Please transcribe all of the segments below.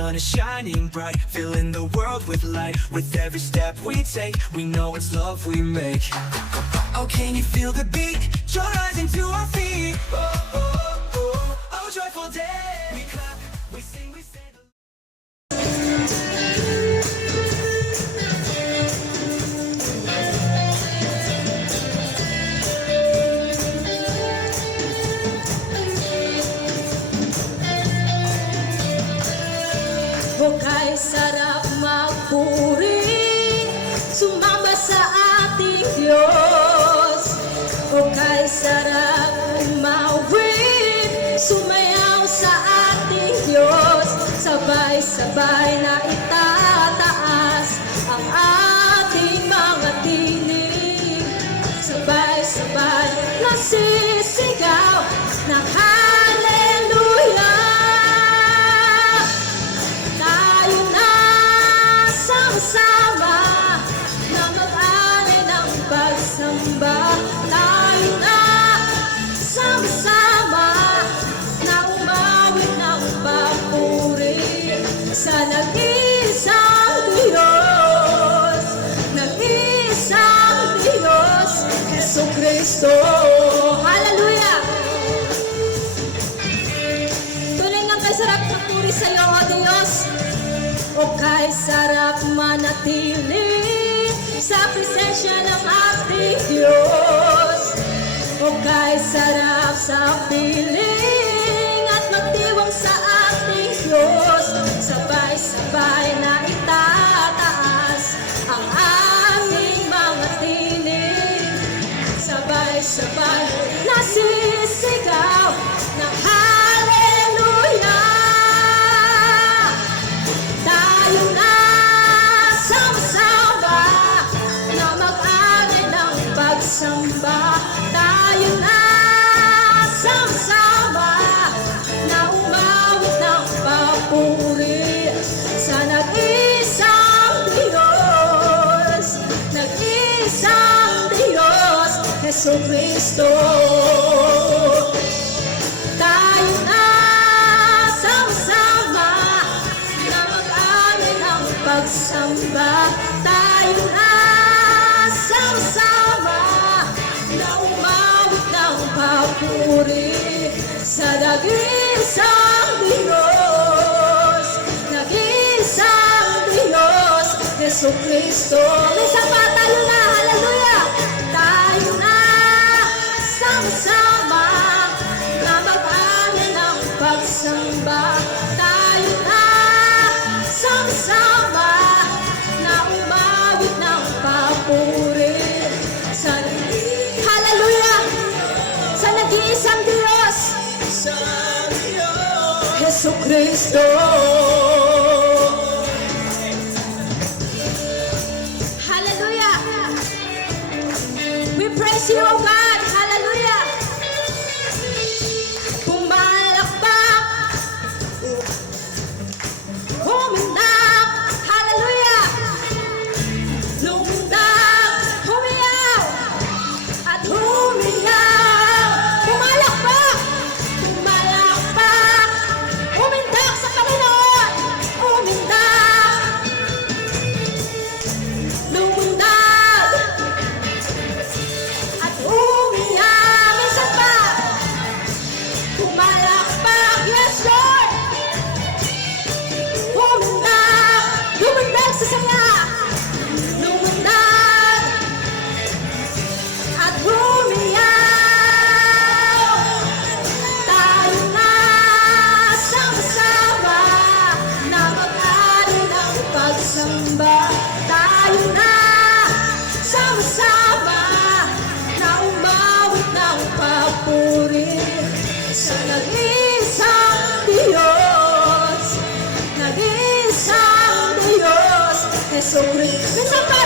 sun is shining bright, filling the world with light. With every step we take, we know it's love we make. Oh, can you feel the beat? Joy rising to our feet. Oh, oh, oh, oh, joyful day. We clap, we sing, we say the Hukay sarap magpuri, sumamba sa ating Diyos. Hukay sarap umawit, sumayaw sa ating Diyos. Sabay-sabay na itataas ang ating mga tinig. Sabay-sabay na sisigaw ng hallelujah. Sama na mag-alay ng pagsamba. Tayo na sama-sama na umawit ng papuri sa nag-iisang Diyos, nag-iisang Diyos, Jesucristo. Hallelujah! Tunay ng kasarap na puri sa iyo, O Diyos. O kay sarap manatili sa presensya ng ating Diyos. O kay sarap sa piling at magdiwang sa ating Diyos. Sabay-sabay na itataas ang ating mga tinig. Sabay-sabay na sisigaw ng hallelujah. Tayo na sama-sama na mag-alay ng pagsamba. Tayo na sama-sama na umawit ng papuri sa nag-iisang Diyos, nag-iisang Diyos, Jesucristo. Tayo na sama-sama pagsamba. Tayo na sama-sama na umawit ng papuri sa nag-iisang Diyos, nag-iisang Diyos, Jesucristo. May samba, tayo na, hallelujah! Tayo na sama-sama na mag-alay ng pagsamba. Tayo na sama-sama na umawit ng papuri sa hallelujah, sa nag-iisang Diyos, sa Jesucristo. Hallelujah, we praise you, O God. Hallelujah. Pumalakpak, humindak, hallelujah. Lumundag, humiyaw, at humiyaw. Pumalakpak, pumalakpak, humindak sa Panginoon, humindak. Lumundag, at humiyaw. Minsan pa, pumalakpak, yes Lord. Lumundag sa saya, lumundag at humiyaw. Tayo na sama-sama na mag-alay ng pagsamba. Tayo na sama-sama na umawit ng papuri sa nag-iisang Diyos, nag-iisang Diyos, Jesucristo. Minsan pa,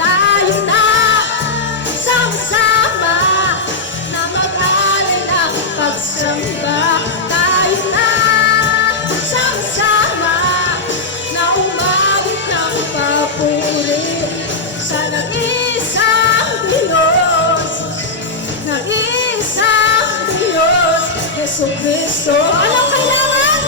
tayo na sama-sama na mag-alay ng pagsamba. Tayo na sama-sama na umawit ng papuri sa nag-iisang Diyos, nag-iisang Diyos, Jesucristo. Anong kailangan?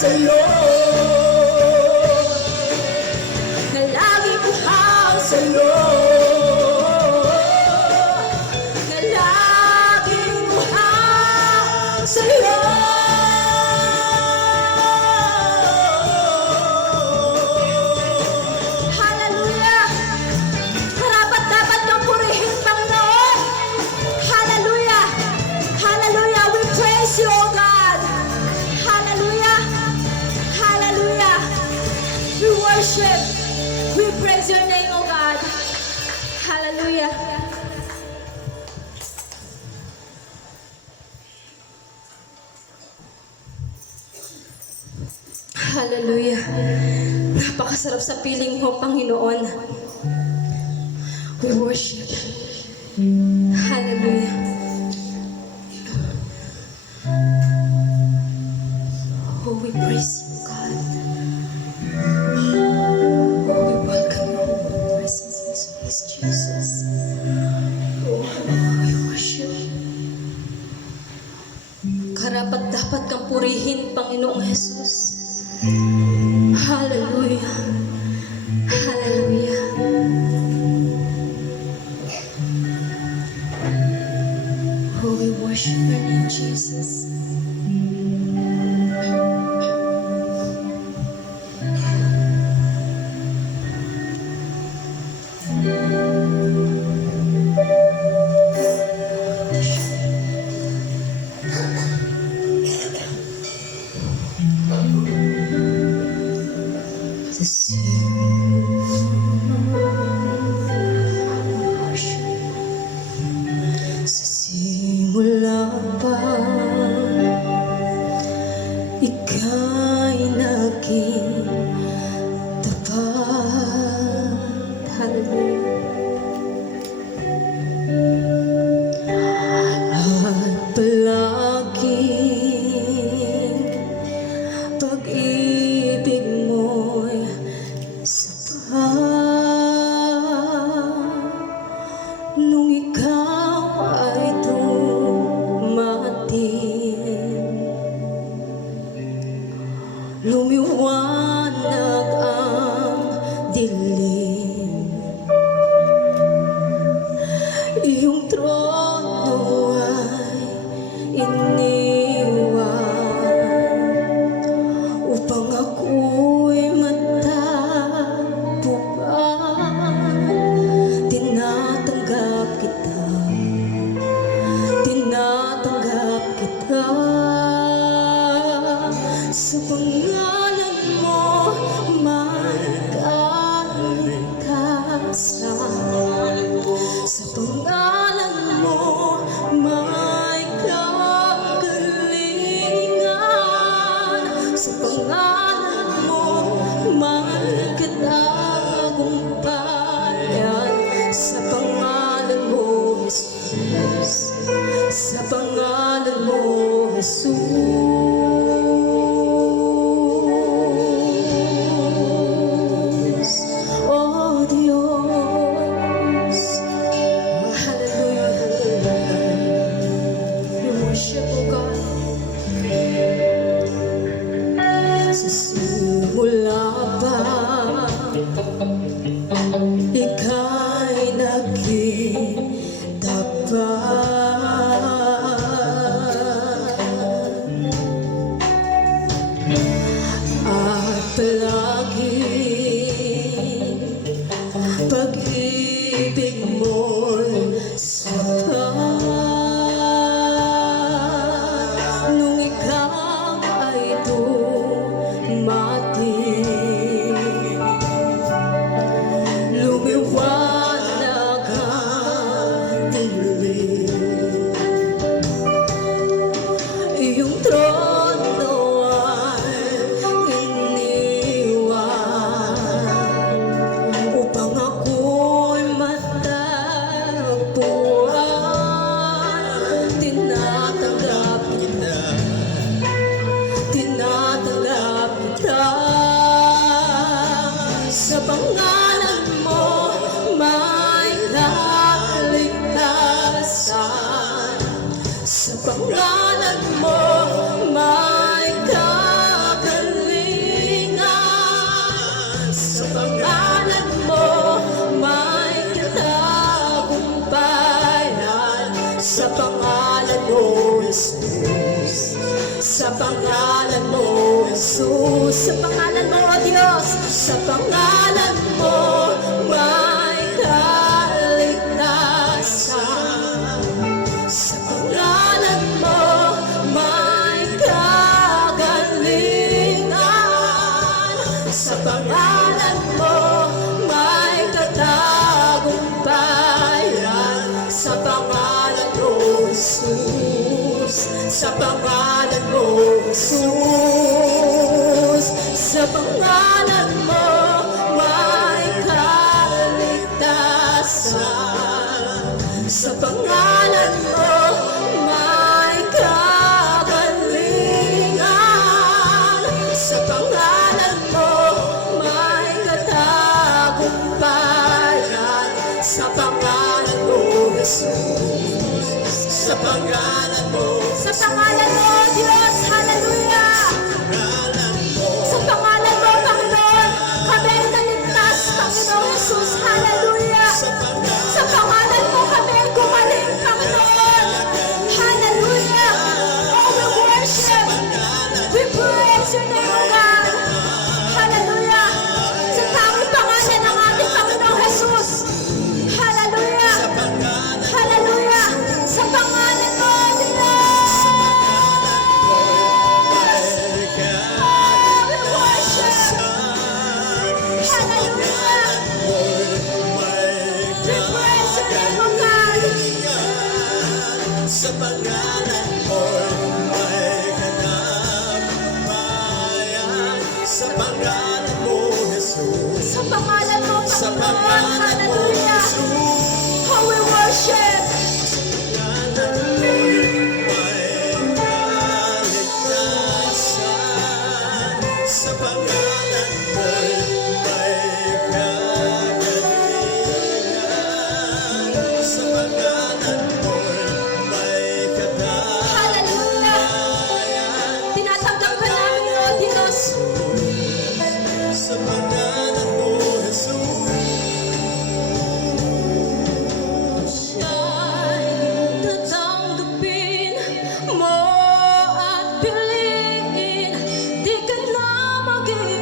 sa'yo, na laging buhaw sa'yo, na laging buhaw sa'yo. Hallelujah! Karapat-dapat kang purihin, Panginoon. Hallelujah! Hallelujah! We praise you, O God. Hallelujah! Hallelujah! We worship. We praise your name, O God. Hallelujah! Hallelujah! Napakasarap sa piling mo, Panginoon. We worship. Hallelujah. Oh, we praise you, God. Oh, we welcome your presence in this place, Jesus. Oh, we worship. Karapat dapat kang purihin, Panginoong Jesus. Hallelujah. Hallelujah. Oh, we worship your name, Jesus. The sa simula pa, ika'y naging tapat. Hallelujah. At palaging pag-ibig mo'y nung ikaw ay dumating, lumiwanag ang dilim, iyong trono ay iniwan upang ako'y tinatanggap kita, tinatanggap kita. Sa pangalan mo may kaligtasan, sa pangalan mo may kagalingan, sa pangalan mo may katagumpayan, sa pangalan mo, Jesus, sa pangalan mo, Jesus. Oh Diyos, hallelujah. We worship, oh God. Sa simula pa, ika'y naging tapat. At palaging pag-ibig mo'y sapat. Nung ikaw ay dumating, lumiwanag ang dilim, iyong trono ay iniwan Sa pangalan mo may kaligtasan. Sa pangalan mo may kagalingan. Sa pangalan mo may katagumpayan. Sa pangalan mo, Jesus. Sa pangalan mo, Jesus. Sa pangalan mo may kaligtasan. Sa pangalan mo may kagalingan. Sa pangalan mo may katagumpayan. Sa pangalan mo, Jesus. Sa pangalan mo, sa pangalan mo, Diyos, hallelujah. Sa pangalan mo, Panginoon, kami ay naligtas, Panginoon Jesus, hallelujah. Sa pangalan mo kami ay gumaling, Panginoon, hallelujah. Oh, we worship, we praise your name, O God, hallelujah. Sa tanging pangalan ng ating Panginoong Jesus, hallelujah, hallelujah. Sa pangalan mo, Diyos. Oh, we worship, hallelujah. We praise your name, O God. Sa pangalan mo may katagumpayan. Sa pangalan mo, Jesus. Sa pangalan mo, Sa Panginoon, pangalan mo, hallelujah. Jesus. Oh, we worship. Sa pangalan mo may kagalingan. Sa pangalan mo may Hallelujah. katagumpayan. Tinatanggap ka namin, O Diyos. Sa pangalan mo, Jesus. Siya'y tatanggapin mo at piliin. Di ka na mag-iisa.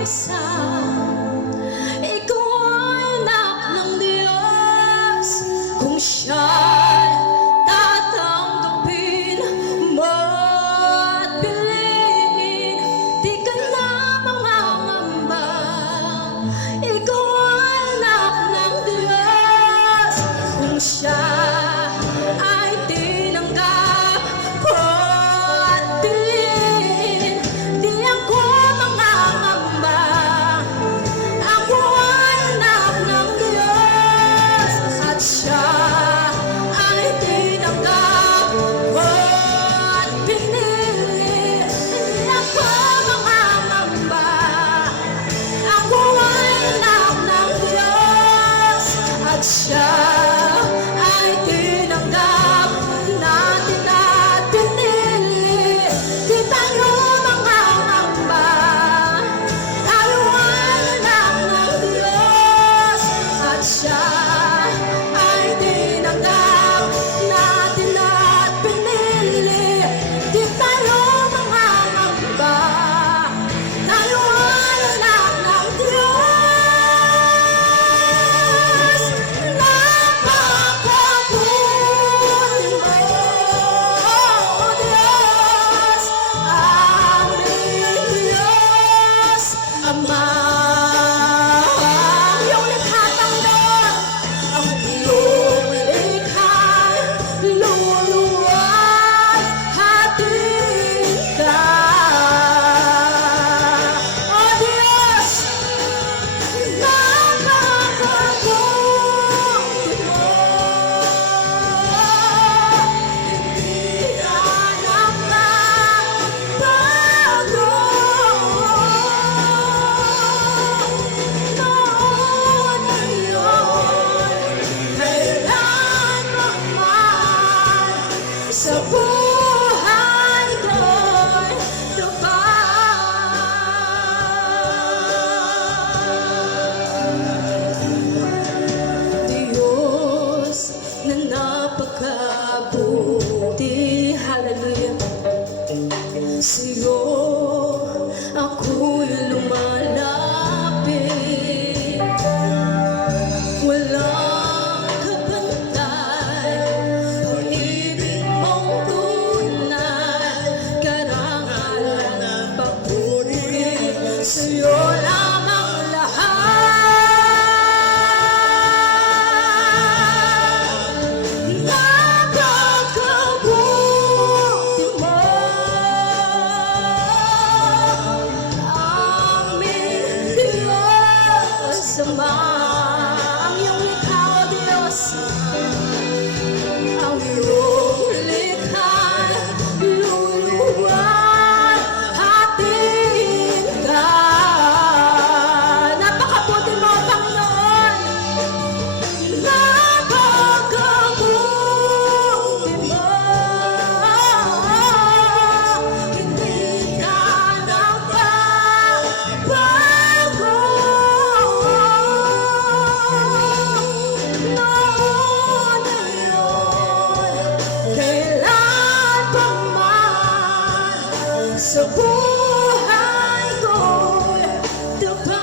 sa'yo lamang lahat. Napakabuti mo, aming Diyos Ama. Ang iyong likha, O Diyos, ang iyong likha, luluwalhatiin ka. Napakabuti mo, Panginoon. Napakabuti mo. Hindi ka nagbabago. Noon ngayon, kailan pa man sa buhay ko'y tapat.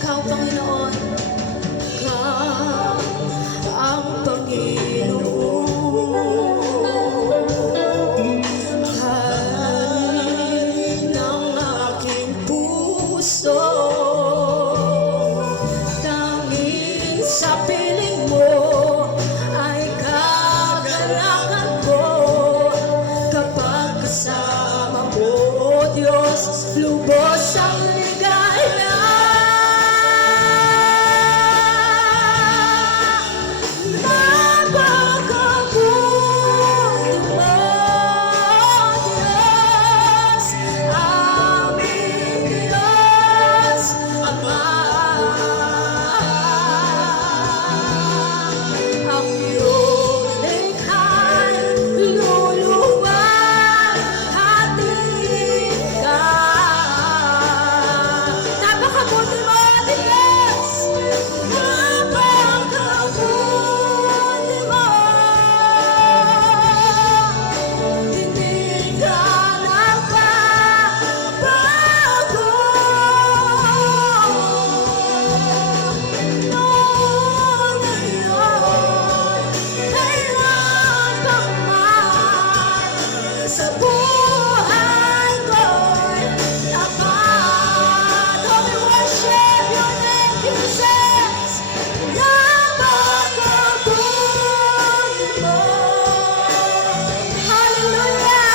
Ikaw, Panginoon, ikaw ang Panginoon. Halin ng aking puso, tanging sa piling mo ay kagalakan ko. Kapag kasama mo, O Diyos, lubos ang ligaya. Napakabuti mo, Diyos, aming Diyos Ama. Ang iyong likha'y luluwalhatiin ka. Napakabuti mo, Diyos. Napakabuti mo. Hindi ka nagbabago. Noon ngayon, kailan pa man sa buhay ko'y tapat. Oh, we worship your name, Jesus. Napakabuti mo. Hallelujah.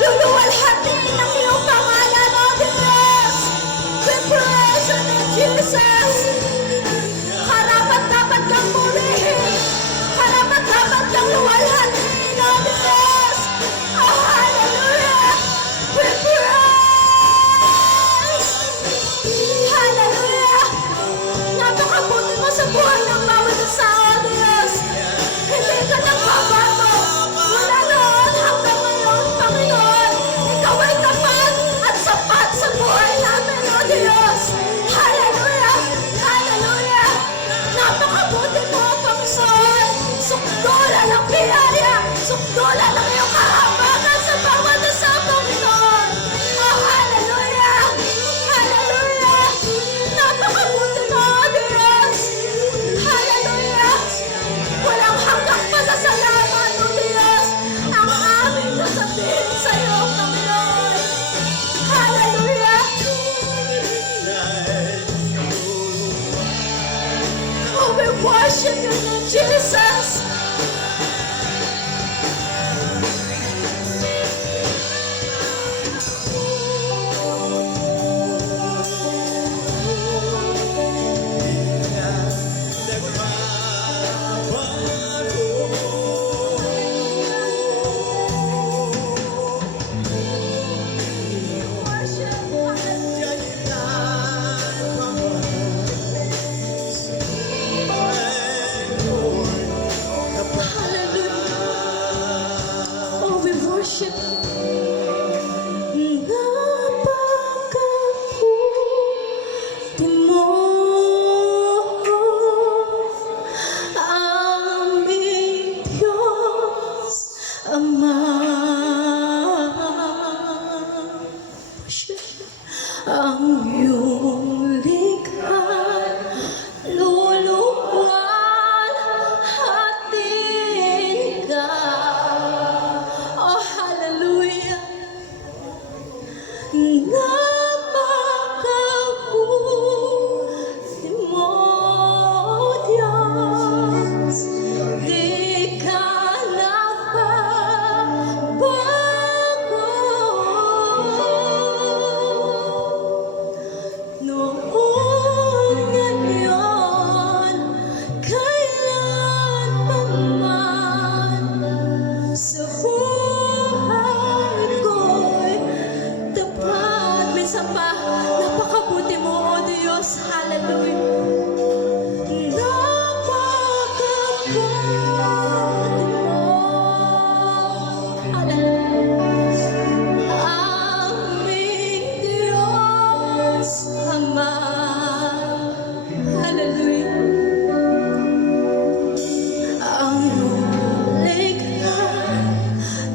Luluwalhatiin ang iyong pangalan, O Diyos. We praise your name, Jesus. Karapat-dapat kang purihin. Karapat-dapat kang luwalhatiin, O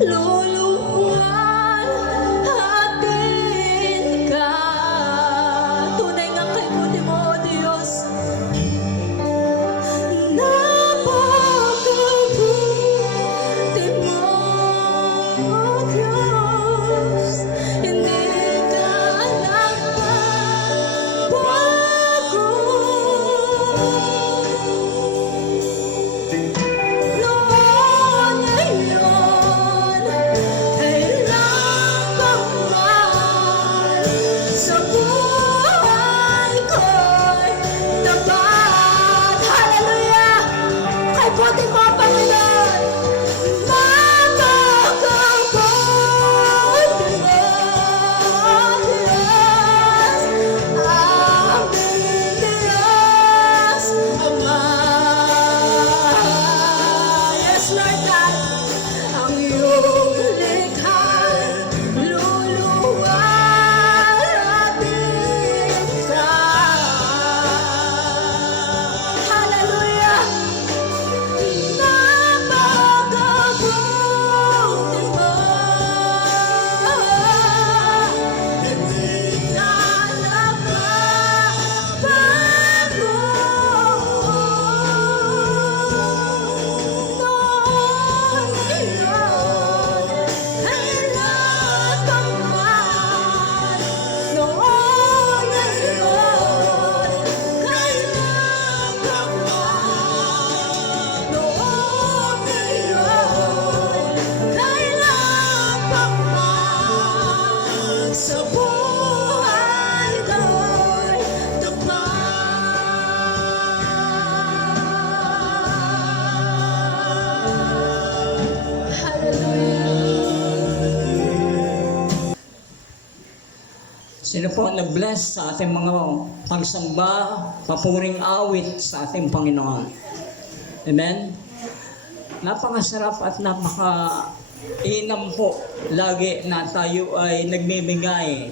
luluwalhatin ka. Tunay nga kay buti mo, O Diyos. Napakabuti mo, O Diyos. Hindi ka nagbabago. Noon, ngayon, kailan pa man sa buhay ko'y tapat. Hallelujah! Kay buti mo, Panginoon! Napakabuti mo, Diyos. Aming Diyos Ama. Yes, Lord God, ang iyong likha'y luluwalhatin ka. Hallelujah! Napakabuti mo, hindi ka nagbabago. Noon, ngayon, kailan pa man. Noon, ngayon, kailan pa man. Noon, ngayon, kailan pa man. Sa buhay ko'y tapat. Hallelujah. Sino po ang nag-bless sa ating mga pagsamba, papuring awit sa ating Panginoon? Amen? Napakasarap at napaka-inam po lagi na tayo ay nagbibigay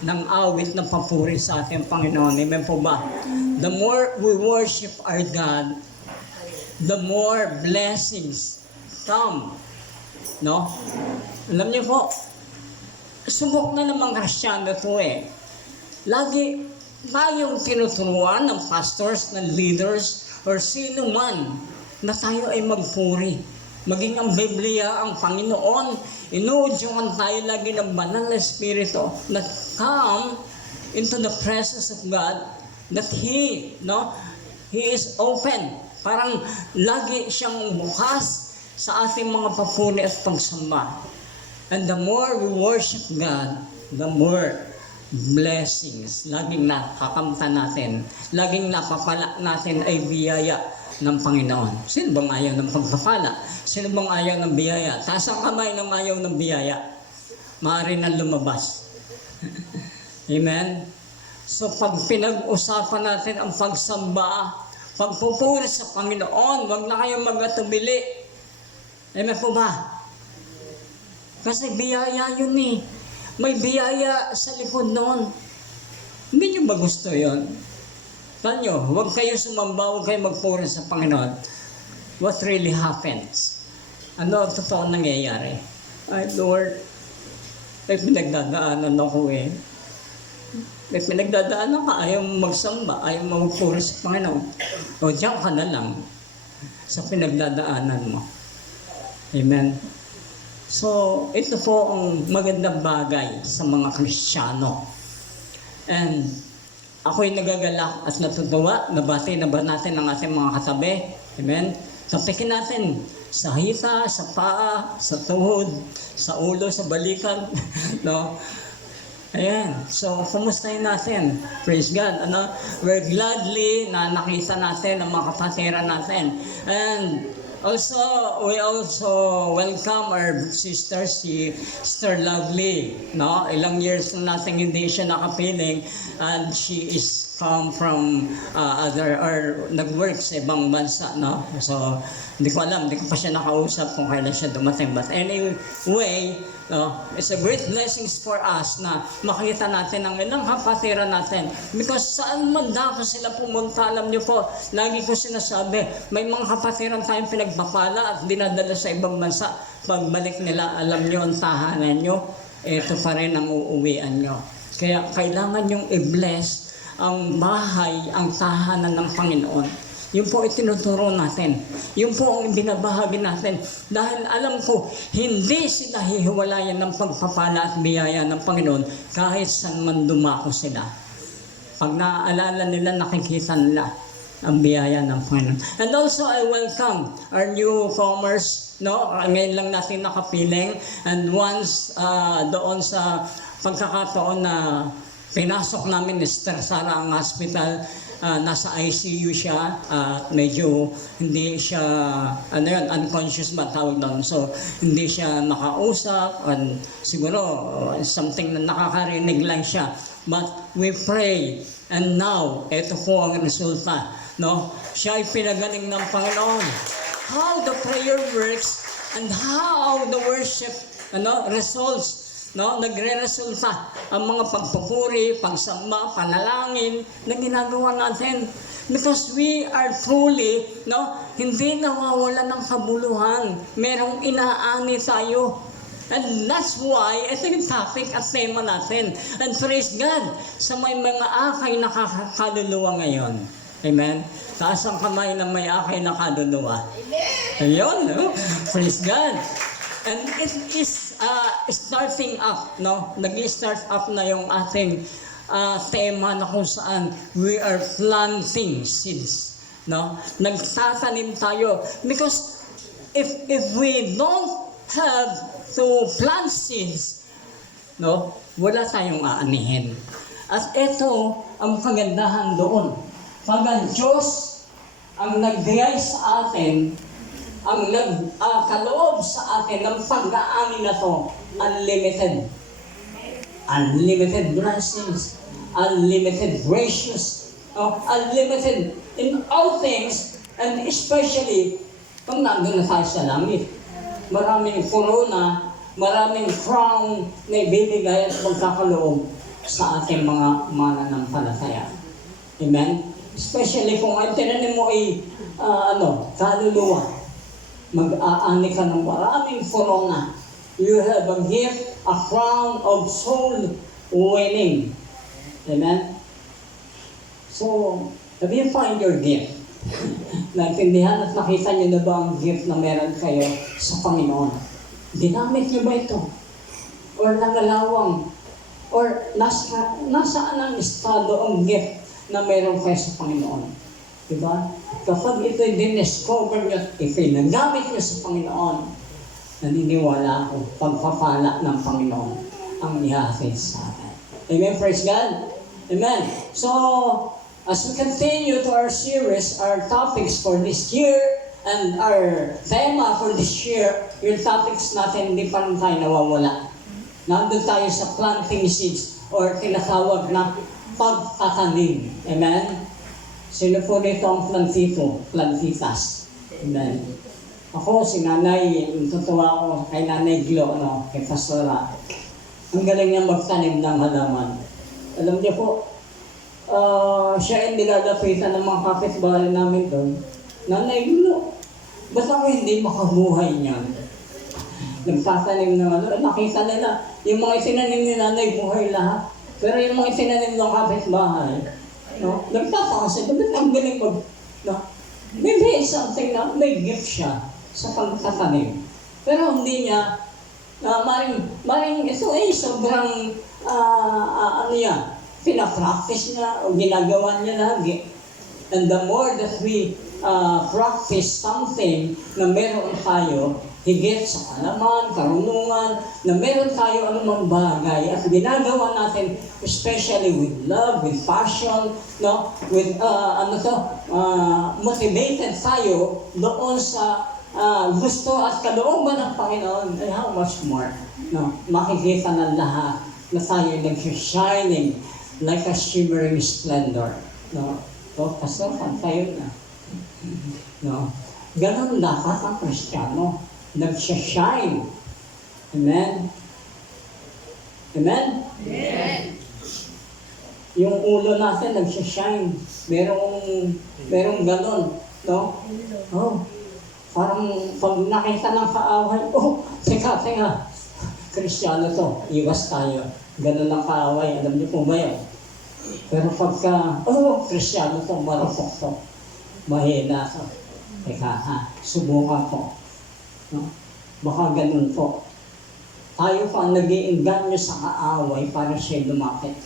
ng awit ng papuri sa ating Panginoon. Amen po ba? The more we worship our God, the more blessings come. No? Alam niyo po, subok na ng mga Kristyano to eh. Lagi tayong tinuturuan ng pastors, ng leaders, or sino man na tayo ay magpuri. Maging ang Biblia, ang Panginoon, inuudyokan tayo lagi ng banal na Espiritu na come into the presence of God, that He is open. Parang lagi siyang bukas sa ating mga papuri at pagsamba. And the more we worship God, the more blessings laging nakakamta natin, laging napapala natin ay biyaya ng Panginoon. Sino bang ayaw ng pagpapala? Sino bang ayaw ng biyaya? Taas ang kamay ng ayaw ng biyaya. Maaari nang lumabas. Amen? So pag pinag-usapan natin ang pagsamba, pagpupuri sa Panginoon, wag na kayong mag-atubili. Amen po ba? Kasi biyaya yun eh. May biyaya sa likod noon. Hindi nyo ba gusto yun? Tanyo, huwag kayo sumamba, huwag kayo magpuri sa Panginoon. What really happens? Ano ang totoo nangyayari? Ay, Lord, may pinagdadaanan ako eh. May pinagdadaanan ka, ayaw mo magsamba, ayaw mo magpuri sa Panginoon. O diyan ka na lang sa pinagdadaanan mo. Amen? So, ito po ang magandang bagay sa mga Kristiyano. And ako'y nagagalak at natutuwa, nabati na ba natin ang ating mga katabi? Amen? Tapikin natin sa hita, sa paa, sa tuhod, sa ulo, sa balikan. No? Ayan. So, kumustahin natin? Praise God. We're gladly na nakita natin ang mga kapatiran natin. And also, we also welcome our sister, si Sister Lovely. No? Ilang years na natin hindi siya nakapiling and she is come from other or nag-work sa ibang bansa, no? So, hindi ko alam, hindi ko pa siya nakausap kung kailan siya dumating. But anyway, no, it's a great blessings for us na makita natin ang ilang kapatiran natin. Because saan man dapat sila pumunta, alam niyo po, lagi ko sinasabi, may mga kapatiran tayong pinagpapala at dinadala sa ibang bansa. Pagbalik nila, alam niyo ang tahanan niyo, ito pa rin ang uuwian niyo. Kaya kailangan yung i-bless ang bahay, ang tahanan ng Panginoon. Yun po itinuturo natin. Yun po ang binabahagi natin. Dahil alam ko, hindi sila hihiwalayan ng pagpapala at biyaya ng Panginoon kahit saan man dumako sila. Pag naaalala nila, nakikita nila ang biyaya ng Panginoon. And also, I welcome our newcomers. No? Ngayon lang natin nakapiling. And once doon sa pagkakataon na pinasok namin ni Sister Sara ang hospital, nasa ICU siya, medyo hindi siya, unconscious ba tawag doon. So, hindi siya makausap, and siguro something na nakakarinig lang siya. But we pray, and now, ito po ang resulta. No? Siya ay pinagaling ng Panginoon. How the prayer works, and how the worship results. No, nagre-resulta ang mga pagpupuri, pagsamba, panalangin na ginagawa natin. Because we are truly, hindi nawawala ng kabuluhan. Merong inaani tayo. And that's why, ito yung topic at tema natin. And praise God, sa may mga akay nakakaluluwa ngayon. Amen? Taas ang kamay na may akay na kaluluwa. Ayun, no? Praise God. And it is starting up, no? Nag-start up na yung ating tema na kung saan we are planting seeds, no? Nagtatanim tayo. Because if we don't have to plant seeds, no? Wala tayong aanihin. At ito ang kagandahan doon. Pag ang Diyos ang nagbigay sa atin, ang kaloob sa atin ng pag-aani na to, unlimited. Unlimited blessings, unlimited gracious, unlimited in all things, and especially pag nandun na tayo sa langit. Maraming corona, maraming crown na ibibigay at magkakaloob sa ating mga mananampalataya. Amen? Especially kung ang tinanim mo ay kaluluwa. Mag-aani ka ng maraming corona. You have a gift, a crown of soul winning. Amen? So, have you find your gift? Naintindihan at nakita niyo na ba ang gift na meron kayo sa Panginoon? Ginamit niyo ba ito? Or nangalawang? Or nasaan ang estado ang gift na meron kayo sa Panginoon? Diba? Kapag ito'y diniscover nyo at ipinagamit nyo sa Panginoon, naniniwala ako, pagpapala ng Panginoon ang ihahatid sa atin. Amen, praise God. Amen. So, as we continue to our series, our topics for this year, and our tema for this year, yung topics natin, hindi pa rin tayo nawawala. Nandun tayo sa planting seeds, or tinatawag na pagtatanim. Amen? Sino po nito ang plantitas? Amen. Ako, si Nanay, tutuwa ako kay Nanay Glo, kay Pastora. Ang galing niya magtanim ng halaman. Alam niyo po, siya ay nilalapitan ng mga kapitbahay namin doon. Nanay Glo, ba't ako hindi makabuhay niyan? Nagtatanim ng nakita nila, yung mga itinanim ni Nanay buhay lahat. Pero yung mga itinanim ng kapitbahay, nagtataka siya, bakit ang galing maybe it's something na may gift siya sa pagtatanim. Pero hindi niya, maring ito ay sobrang, pinapractice niya o ginagawa niya lagi. And the more that we practice something na meron tayo, higit sa kalaman, karunungan, na meron tayo anumang bagay at ginagawa natin, especially with love, with passion, with motivated tayo doon sa gusto at kalooban ng Panginoon, and how much more, makikita ng lahat na tayo nag-shining like a shimmering splendor No? So, pastor, tayo na. No? Ganon dapat ang Kristiyano. Nagsashine. Amen? Amen? Amen. Yung ulo natin nagsashine. Merong ganon. No? Oh. Parang pag nakita ng kaaway, oh, teka. Kristiyano to, iwas tayo. Ganon ang kaaway. Alam niyo po ba yun? Pero pagka, oh, Kristiyano to, marupok to. Mahina to. Teka, subukan po. No? Baka ganun po. Tayo pa ang nag-iinganyo sa kaaway para siya lumapit.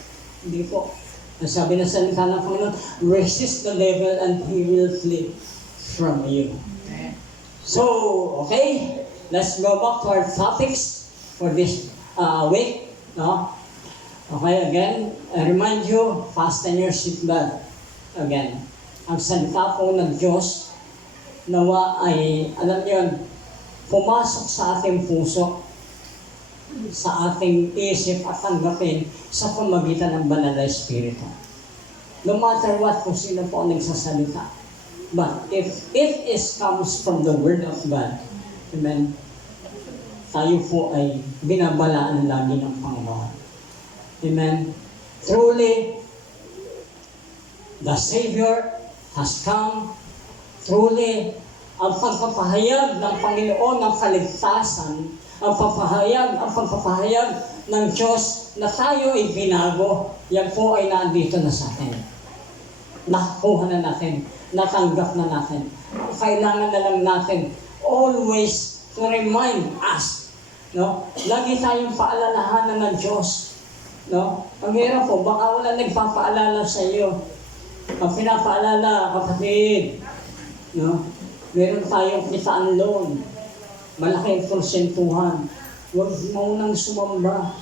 Hindi po. Ang sabi na salita ng Panginoon, resist the devil and he will flee from you. So, okay, let's go back to our topics for this week. No? Okay, again, I remind you, fasten your seatbelt. Again, ang salita po ng Diyos, nawa ay, alam niyo, pumasok sa ating puso, sa ating isip at tanggapin sa pamagitan ng banal na Espiritu. No matter what, kung sino po ang nagsasalita. But if it comes from the Word of God, amen, tayo po ay binabalaan lagi ng Panginoon. Amen. Truly, the Savior has come. Truly, ang pagpapahayag ng Panginoon ng kaligtasan, ang pagpapahayag ng Diyos na tayo ay binago, yan po ay nandito na sa atin. Nakuha na natin, natanggap na natin. Kailangan na lang natin always to remind us, no? Lagi tayong paalalahanan ng Diyos, no? Ang hirap po, baka wala nagpapaalala sa iyo. Ang pinapaalala, kapatid, no? Meron tayong kitaan loan. Malaking porsentuhan. Huwag mo nang sumamba.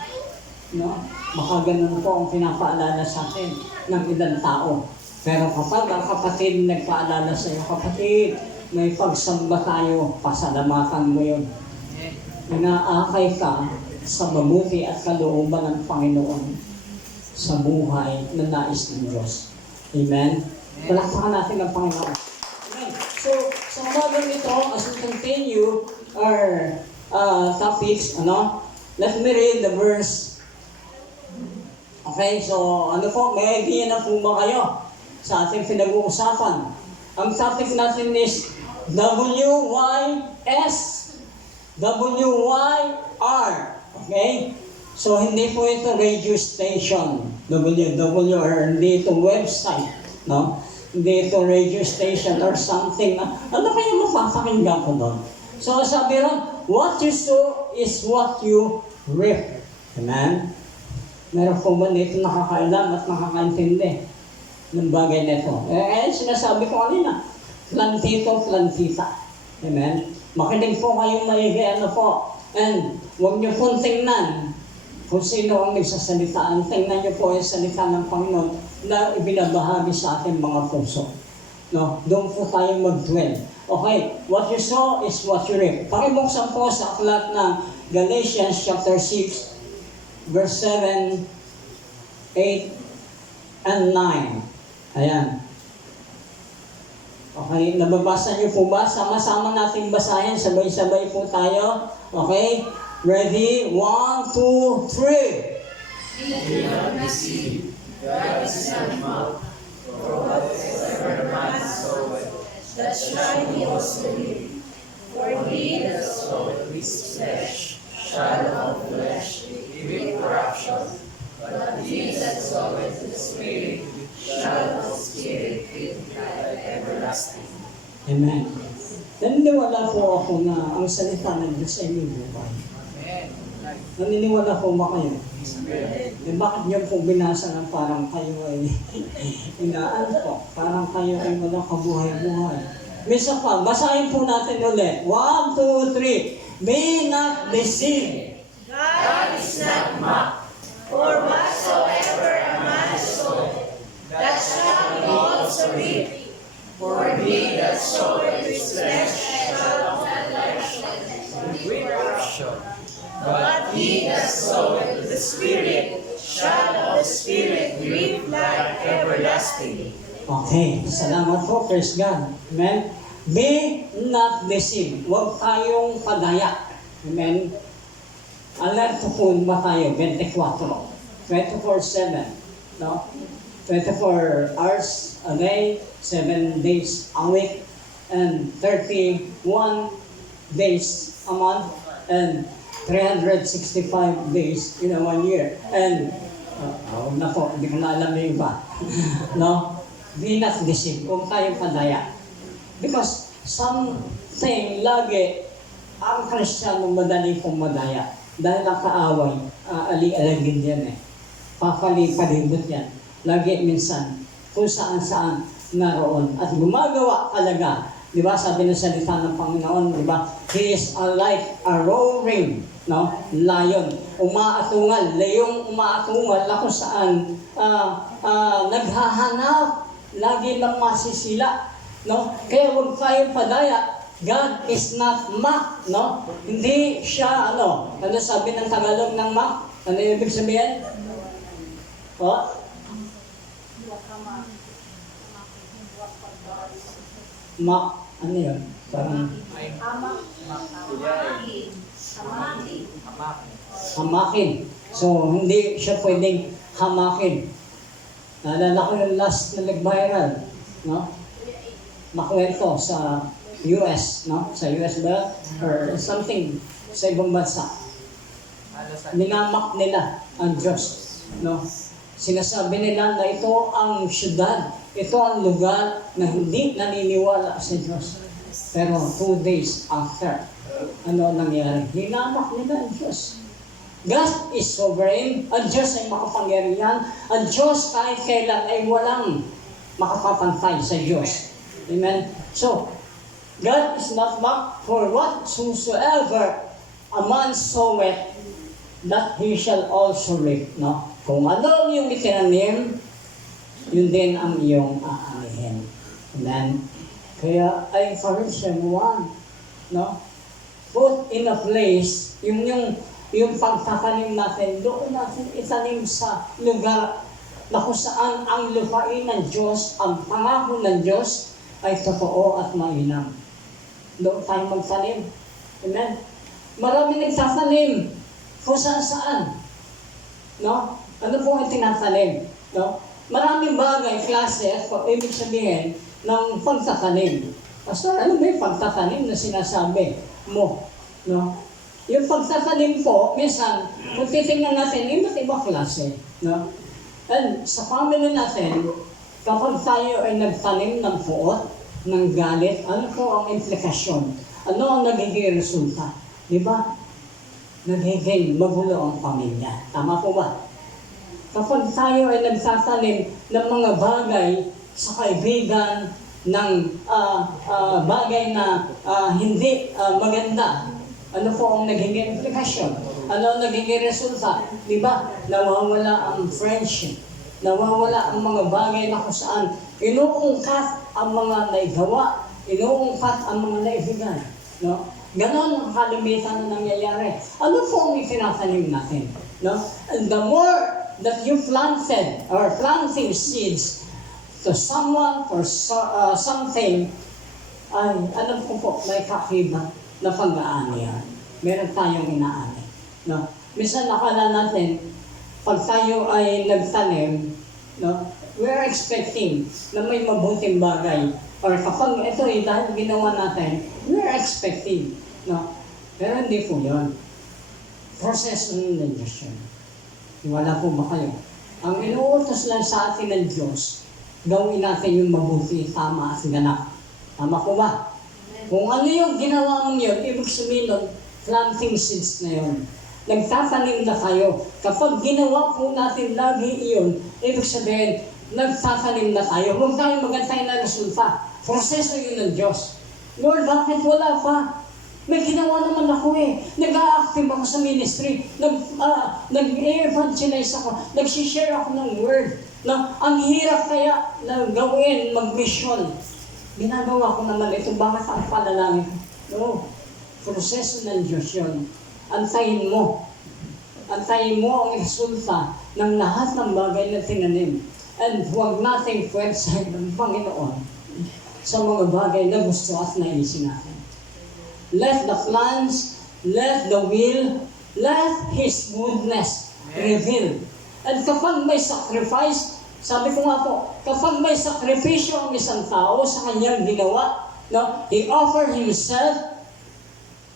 No? Baka ganun po ang pinapaalala sa atin ng ibang tao. Pero kapag ang kapatid nagpaalala sa iyo, kapatid, may pagsamba tayo, pasalamatan mo yun. Inaakay ka sa mabuti at kalooban ng Panginoon sa buhay na nais ng Diyos. Amen? Palakpakan natin ang Panginoon. Amen. So, sa umagang ito, as we continue our topics, let me read the verse. Okay, so may idea na po ba kayo sa ating pinag-uusapan? Ang topic natin is WYS, WYR. Okay? So, hindi po ito radio station, or hindi ito website, no? Hindi ito radio station or something na, ano kaya mapapakinggan ko doon? So, sabi ron, what you sow is what you reap. Amen? Meron po ba nito nakakailam at nakakaintindi ng bagay nito? Sinasabi ko kanina, plantito, plantita. Amen? Makinig po kayong maigi, and huwag niyo pong tingnan kung sino ang nagsasalita. Tingnan niyo po yung salita ng Panginoon na ibinabahagi sa ating mga puso. No? Doon po tayo mag-dwell. Okay, what you sow is what you reap. Pakibuksan po sa aklat ng Galatians chapter 6, verse 7, 8, and 9. Ayan. Okay, nababasa niyo po ba? Sama-sama nating basahin. Sabay-sabay po tayo. Okay? Ready? 1, 2, 3. Be not deceived. God is not mocked. For whatsoever man soweth, that shall he also reap. For he that soweth his flesh shall of flesh reap corruption. But he that soweth the Spirit shall of Spirit reap life everlasting. Amen. Naniniwala po ako na ang salita ng Diyos ay may buhay. Naniniwala po ba kayo? Eh, bakit niyo po binasa ng parang kayo ay inaan po? Parang kayo ay wala kabuhay-buhay. Misa pa, basahin po natin ulit. 1, 2, 3. Be not deceived. God is not mocked. For whatsoever a man soweth, that shall he also reap. For he that soweth his flesh shall of flesh reap corruption. But he that soweth the Spirit shall of the Spirit reap life everlasting. Okay, salamat po, praise God. Amen. Be not deceived. Huwag tayong padaya. Amen. Alerto po ba tayo? 24. 24/7. No? 24 hours a day, 7 days a week, and 31 days a month, and 365 days in a 1 year. And, na po, hindi ko na alam yung iba. No? Be not deceived. Huwag tayong padaya. Because something lagi, ang Kristiyano madali pong madaya. Dahil ang kaaway, ali-alagin yan eh. Papalibot yan. Lagi minsan, kung saan-saan naroon. At gumagawa talaga. Di ba, sabi ng salita ng Panginoon, di ba? He is like a roaring, no? Lion. Umaatungal. Layong umaatungal na kung saan naghahanap. Lagi lang masisila. No? Kaya huwag tayong padaya. God is not mocked, no? Hindi siya, ano sabi ng Tagalog ng mock? Ano yung ibig sabihin? O? Mock, ano yun? Parang hamakin. So, hindi siya pwedeng hamakin. Naalala ko yung last na nag-viral, no? Makwento sa US, no? Sa US ba? Or something sa ibang bansa. Minamak nila ang Diyos, no? Sinasabi nila na ito ang syudad, ito ang lugar na hindi naniniwala sa Diyos. Pero 2 days after, ano nangyari? Hinamak nila ang Diyos. God is sovereign, ang Diyos ay makapangyarihan, ang Diyos kahit kailan ay walang makapapantay sa Diyos. Amen? So, God is not mocked, for whatsoever a man soweth, that he shall also reap. No? Kung ano yung itinanim, yun din ang iyong aanihin. Amen? Kaya I encourage everyone, no? Put in a place, yung pagtatanim natin, doon natin itanim sa lugar na kung saan ang lupain ng Diyos, ang pangako ng Diyos ay totoo at mainam. Doon tayo magtanim. Amen? Marami nagtatanim kung saan. No? Ano po ang tinatanim? No? Maraming bagay, klase, at ibig sabihin ng pagtatanim. Pastor, ano ba yung pagtatanim na sinasabi mo? No? Yung pagtatanim po, minsan, kung titingnan natin, iba't ibang klase. No? And sa family natin, kapag tayo ay nagtanim ng puot, ng galit, ano po ang implikasyon? Ano ang nagiging resulta? Di ba? Nagiging magulo ang pamilya. Tama po ba? Kapag tayo ay nagtatanim ng mga bagay sa kaibigan, ng bagay na hindi maganda, ano po ang nagiging implikasyon? Ano ang nagiging resulta? Di ba? Nawawala ang friendship. Nawawala ang mga bagay na kung saan inuungkat ang mga naigawa, inuungkat ang mga naibigay. No? Ganon ang kalimitan na nangyayari. Ano po ang itinatanim natin? No? And the more that you planted or planting seeds to someone or something, ay ano po, may kakiba na pag-aanihan. Meron tayong inaani. No? Minsan nakala natin, pag tayo ay nagtanim, no, we're expecting na may mabuting bagay. Or kapag ito ay dahil ginawa natin, we're expecting. No? Pero hindi po yun. Proseso ng Diyos yun. Wala po ba kayo? Ang inuutos lang sa atin ng Diyos, gawin natin yung mabuti, tama at ganap. Tama po ba? Kung ano yung ginawa mong yun, ibig sabihin nun, planting seeds na yun. Nagtatanim na tayo. Kapag ginawa po natin lagi iyon, ibig sabihin, nagtatanim na tayo. Huwag tayo magantay na resulta. Proseso yun ng Diyos. Lord, bakit wala pa? May ginawa naman ako eh. Nag-a-active ako sa ministry. Nag-evangelize ako. Nag-share ako ng word. Na, ang hirap kaya na gawin, mag-mission. Ginagawa ko naman ito. Bakit ang panalangin ko? No. Proseso ng Diyos yun. Antayin mo. Antayin mo ang resulta ng lahat ng bagay na tinanim. And huwag nating pwersahin ng Panginoon sa mga bagay na gusto at naisin natin. Let the plans, let the will, let His goodness reveal. And kapag may sacrifice, sabi ko nga po, kapag may sakripisyo ang isang tao sa kanyang ginawa, no, He offered Himself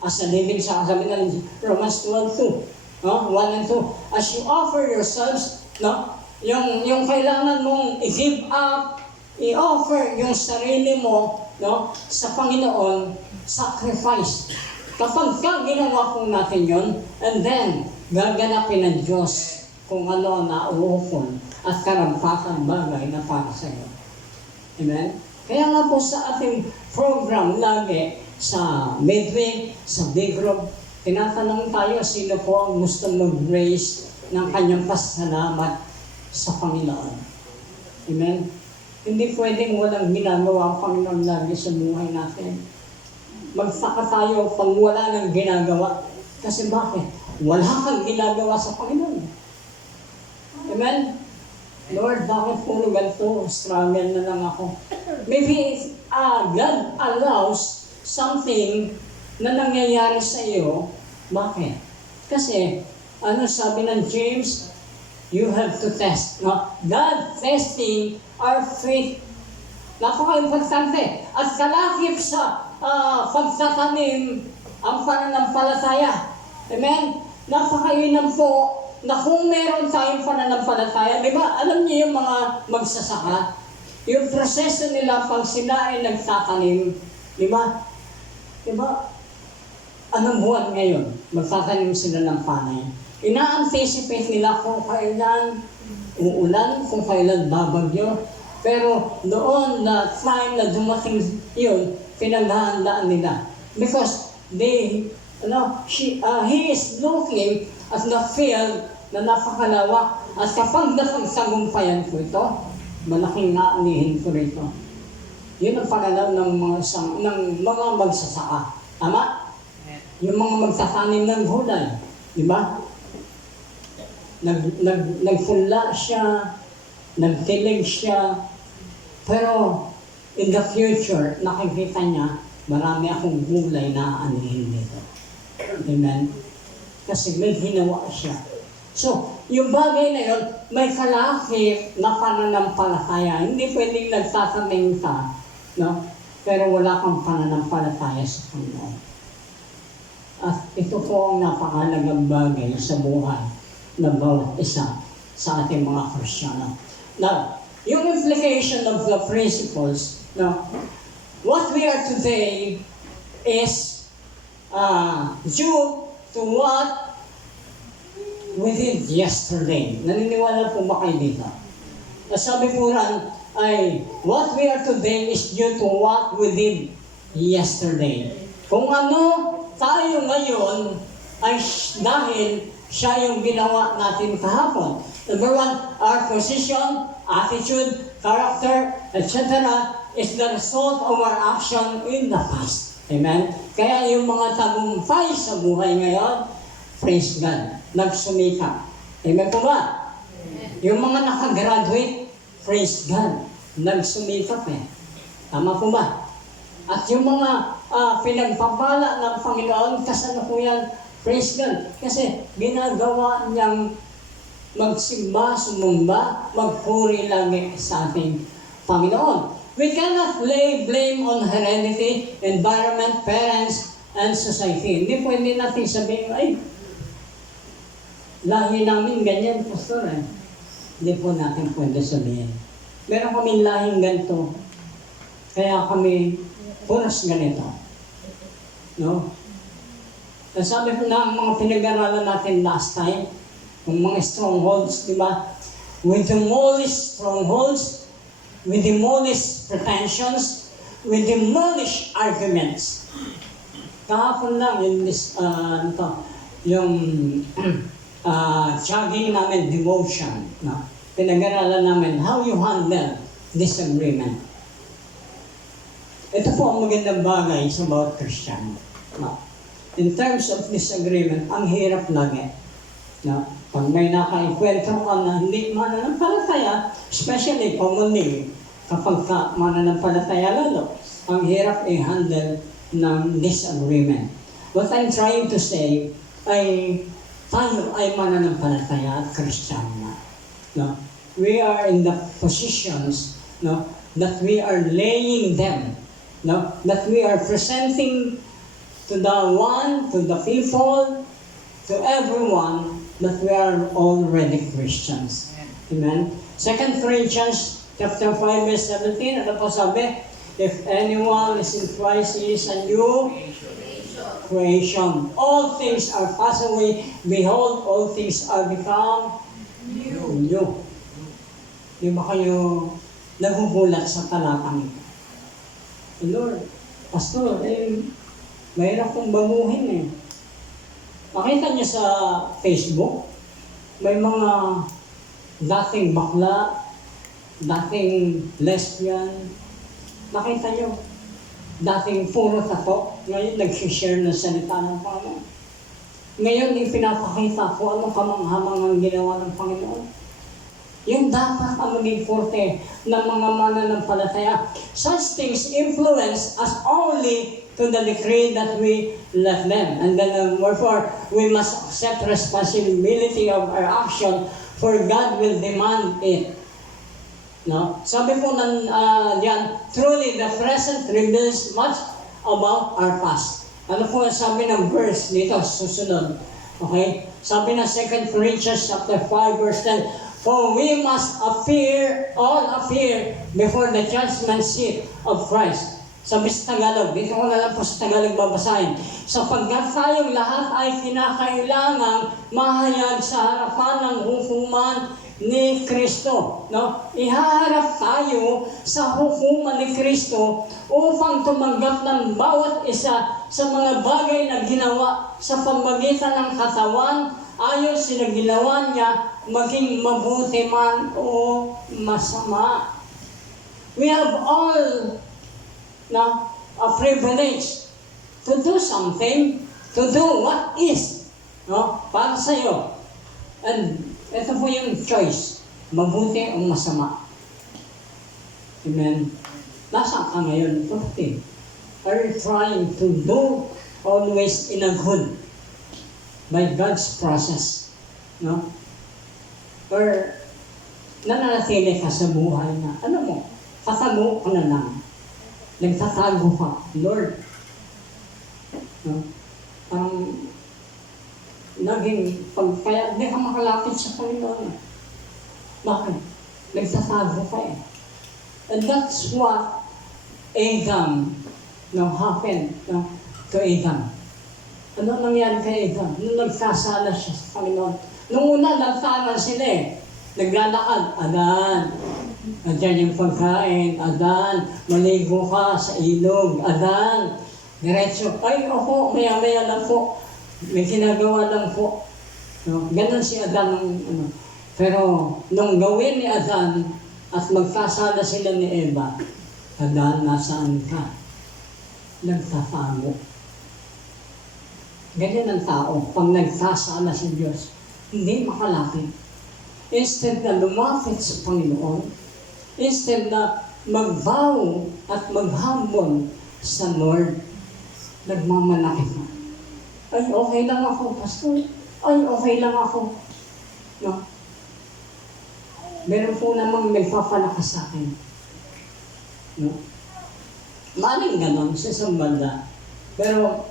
as a living sacrifice. Sabi ng Romans 12:2, no, 1 and 2. As you offer yourselves, no, yung kailangan mong i-give up, i-offer yung sarili mo, no, sa Panginoon, sacrifice. Kapag ginawa po natin yun, and then, gaganapin ng Diyos kung ano ang nauukol at karampatang bagay na para sa iyo. Amen? Kaya nga po sa ating program lagi, sa midweek, sa big group, tinatanong tayo sino po ang gusto mag-raise ng kanyang pasalamat sa Panginoon. Amen? Hindi pwedeng walang ginagawa ang Panginoon lagi sa buhay natin. Magsaka tayo pag wala nang ginagawa. Kasi bakit? Wala kang ginagawa sa Panginoon. Amen? Lord, bakit puro ganito? Struggle na lang ako. Maybe God allows something na nangyayari sa iyo. Bakit? Kasi, ano sabi ng James? You have to test. No? God testing our faith. Napaka-importante. At kalakip sa pagtatanim ang pananampalataya. Amen? Napakainam po na kung meron tayong pananampalataya, di ba, alam niyo yung mga magsasaka, yung proseso nila pag sila ay nagtatanim, di ba? Di ba? Anong buwan ngayon? Magtatanim sila ng panay. Ina-anticipate nila kung kailan uulan, kung kailan babagyo. Pero doon na time na dumating yun, pinaghahandaan nila. Because he is looking at the field na napakalawak. At kapag napagsagumpayan ko ito, malaking naanihin ko rito. Yun ang pagalaw ng mga magsasaka. Tama? Yung mga magtatanim ng gulay. Di ba? Nagpunla siya, nagtilig siya, pero in the future, nakikita niya, marami akong gulay na aanihin dito. Amen? Kasi may ginawa siya. So, yung bagay na yun, may kalakip na pananampalataya. Hindi pwedeng nagtatanim ka, no? Pero wala kang pananampalataya sa Panginoon. At ito po ang napakalagang bagay sa buhay ng bawat isa sa ating mga Kristiyano. Now, yung implication of the principles, no? What we are today is due to what we did yesterday. Naniniwala po ba kayo dito? Sabi po ran ay, what we are today is due to what we did yesterday. Kung ano tayo ngayon ay dahil siya yung ginawa natin kahapon. Number 1, our position, attitude, character, etc. is the result of our action in the past. Amen? Kaya yung mga tagumpay sa buhay ngayon, praise God, nagsumikap. Amen po ba? Yung mga nakagraduate, praise God, nagsumikap eh. Tama po ba? At yung mga pinagpapala ng Panginoon, kasano po yan, praise God. Kasi ginagawa niyang magsimba, sumumba, magpuri lagi sa ating Panginoon. We cannot lay blame on heredity, environment, parents, and society. Hindi pwede natin sabihin, ay, lahi namin ganyan, pastor eh. Hindi po natin pwede sabihin. Meron kaming lahing ganito, kaya kami puras ganito. No? Sabi ko na mga pinag-aralan natin last time, yung mga strongholds, di ba? We demolish strongholds, we demolish pretensions, we demolish arguments. Kahapon lang yung jogging namin, devotion. No? Pinag-aralan namin how you handle disagreement. Ito po ang magandang bagay sa bawat Kristiyano. No? In terms of disagreement, ang hirap lagi. Na pag may nakaikwento ka na hindi mananampalataya, especially commonly, kapag ka mananampalataya lalo, ang hirap i-handle ng disagreement. What I'm trying to say ay tayo ay mananampalataya at Kristiyano na. No? We are in the positions, no, that we are laying them, no, that we are presenting to the one, to the people, to everyone, that we are already Christians. Amen? 2 Corinthians chapter 5 verse 17, ano po sabi? If anyone is in Christ, he is a new creation. All things are passed away. Behold, all things are become new. Di ba kayo nagugulat sa talatang ito? Lord, Pastor, mahirap kong baguhin eh. Makita niyo sa Facebook, may mga dating bakla, dating lesbian, makita niyo, dating puro tato, ngayon nag-share ng salita ng Panginoon. Ngayon, ipinapakita ko anong kamanghamangang ginawa ng Panginoon. Yung dapat ang maging forte ng mga mananampalataya. Such things influence us only to the degree that we let them. And then, therefore, we must accept responsibility of our action, for God will demand it. No? Sabi po diyan, truly the present reveals much about our past. Ano po sabi ng verse dito, susunod? Okay? Sabi ng 2 Corinthians chapter 5 verse 10, for we must all appear before the judgment seat of Christ. Sabi sa Tagalog, dito ko na lang po sa Tagalog babasahin. Sapagkat tayong lahat ay kinakailangang mahayag sa harapan ng hukuman ni Kristo. No? Ihaharap tayo sa hukuman ni Kristo upang tumanggap ng bawat isa sa mga bagay na ginawa sa pamamagitan ng katawan ayon sa ginawa niya, maging mabuti man o masama. We have all a privilege to do something, to do what is, no, para sa iyo. And ito po yung choice, mabuti o masama. Amen. Nasaan ka ngayon? Okay. Are you trying to do always in a good by God's process? No? Or nananatili ka sa buhay na, ano mo, patago ka na lang. Nagtatago ka, Lord. No? Parang naging kaya hindi ka makalapit sa Panginoon. Bakit? Nagtatago ka eh. And that's what Adam happened to Adam. Ano nangyari kay Adam? Nung nagkasala siya sa Panginoon. Nung una, nagtanan sila eh. Naglalakad, Adan. Andiyan yung pagkain, Adan. Maligo ka sa ilog, Adan. Diretso, ay ako, maya-maya lang po. May ginagawa lang po. No? Ganon si Adan. Pero nung gawin ni Adan at magkasala sila ni Eva, Adan, nasaan ka? Nagtatago. Ganyan ang tao. Pag nagkasala si Diyos, hindi makalapit. Instead na lumapit sa Panginoon, instead na mag-vow at mag-humble sa Lord, nagmamalaki ka. Ay, okay lang ako, Pastor. Ay, okay lang ako. No? Meron po namang nagpapalakas sa akin. No? Maling ganon sa isang banda. Pero,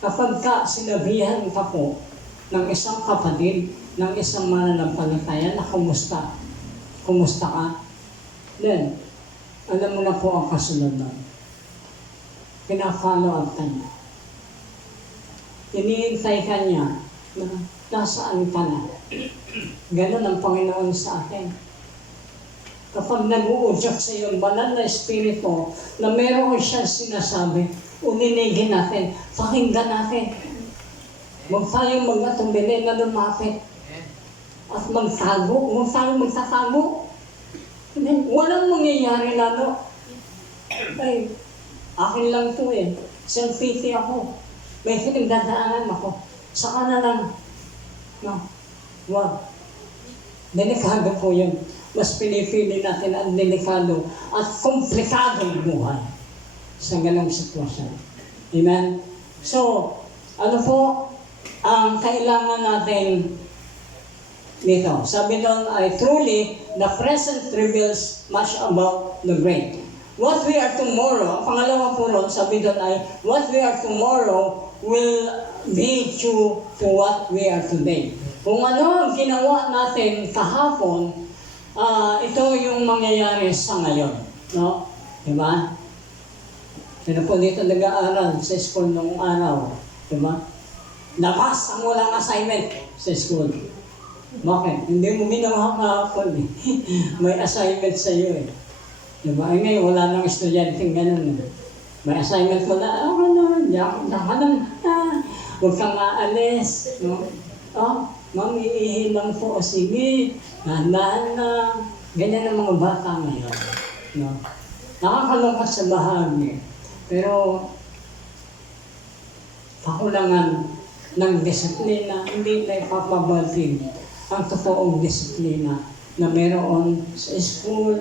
kapag sinabihan ka po ng isang kapatid, ng isang mananampalataya na kumusta ka, then, alam mo na po ang kasunod nun. Pina-follow up ka niya. Iniintay ka niya na nasaan ka na. Ganon ang Panginoon sa atin. Kapag nag-uudyok sa iyo ang banal na espiritu na meron siyang sinasabi, uninigin natin, pakinggan natin. Huwag tayong mag-atumbili na lumapit at magtago. Huwag tayong magtatago. Walang mangyayari lalo. Ay, akin lang to eh. Self-pity ako. May pinagdadaanan ako. Saka na lang. No? Wow. Delikado po yun. Mas pinipili natin ang delikado at komplikadong buhay sa ganong sitwasyon. Amen? So, ano po ang kailangan natin dito? Sabi doon ay truly, the present reveals much about the great. What we are tomorrow, ang pangalawa po ron, sabi doon ay, what we are tomorrow will be true to what we are today. Kung ano ang ginawa natin kahapon, ito yung mangyayari sa ngayon. No? Diba? Sino po dito nag-aaral sa school nung araw? Diba? Labas ang walang assignment sa school. Bakit? Hindi mo ginawa kahapon eh. May assignment sa iyo eh. Diba? Ay ngayon, wala nang estudyante ganun. May assignment ko na, diyan ka lang. Huwag kang maalis. No? Ma'am, iihin lang po. Sige, dahan na. Ganyan ang mga bata ngayon. No? Nakakalungkot sa bahagi. Pero, pakulangan ng disiplina, hindi na ipapabalting ang totoong disiplina na meron sa school,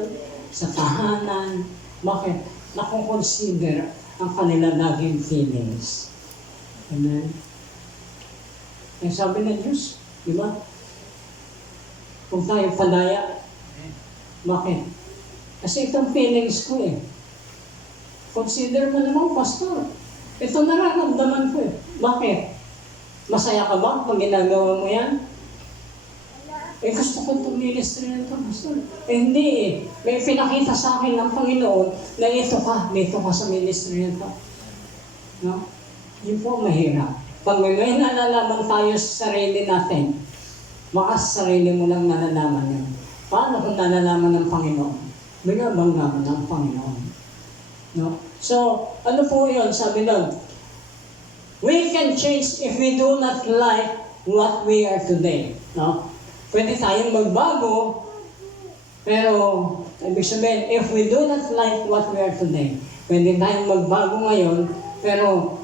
sa tahanan. Bakit? Nakukonsider ang kanila naging feelings. Amen? Yung sabi ng Diyos, di ba? Kung tayo padaya. Bakit? Kasi itong feelings ko eh. Consider mo naman, pastor. Ito nararamdaman ko eh. Bakit? Masaya ka ba pag ginagawa mo yan? Gusto ko itong ministry nito, pastor. Hindi eh. May pinakita sa akin ng Panginoon na ito ka, dito ka sa ministry nito. No? Yun po mahirap. Pag may nalalaman tayo sa sarili natin, baka sa sarili mo lang nalalaman yun. Paano kung nalalaman ng Panginoon? Binabangga ng Panginoon. No? So, ano po yun? Sabi nun, we can change if we do not like what we are today. No? Pwede tayong magbago, pero ibig sabihin, if we do not like what we are today, pwede tayong magbago ngayon, pero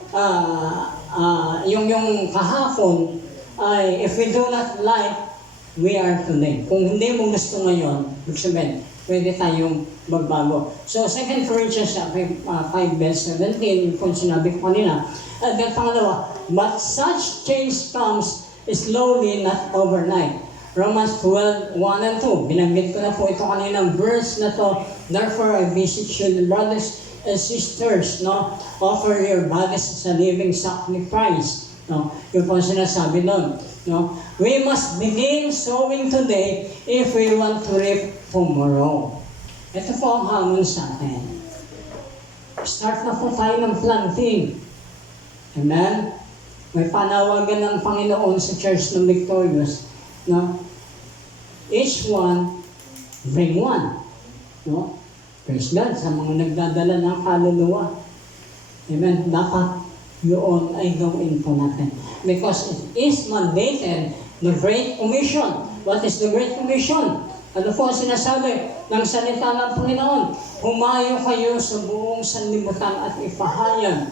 yung kahapon ay if we do not like we are today. Kung hindi mo gusto ngayon, ibig sabihin, pwede tayong magbago. So, 2 Corinthians 5 verse 17, kung sinabi ko kanina. At pangalawa, but such change comes slowly, not overnight. Romans 12, 1 and 2. Binanggit ko na po ito kaninang verse na to. Therefore, I beseech you, brothers and sisters, no, offer your bodies as a living sacrifice. No, yung po sinasabi nun. No, we must begin sowing today if we want to reap tomorrow. Ito po ang hamon sa atin. Start na po tayo ng planting. Amen? May panawagan ng Panginoon sa Church ng Victorious. No? Each one, bring one. No? Praise God sa mga nagdadala ng kaluluwa. Amen? Dapat yun ay gawin po natin. Because it is mandated the Great Commission. What is the Great Commission? Ano po ang sinasabi ng salita ng Panginoon? Humayo kayo sa buong sanlibutan at ipahayag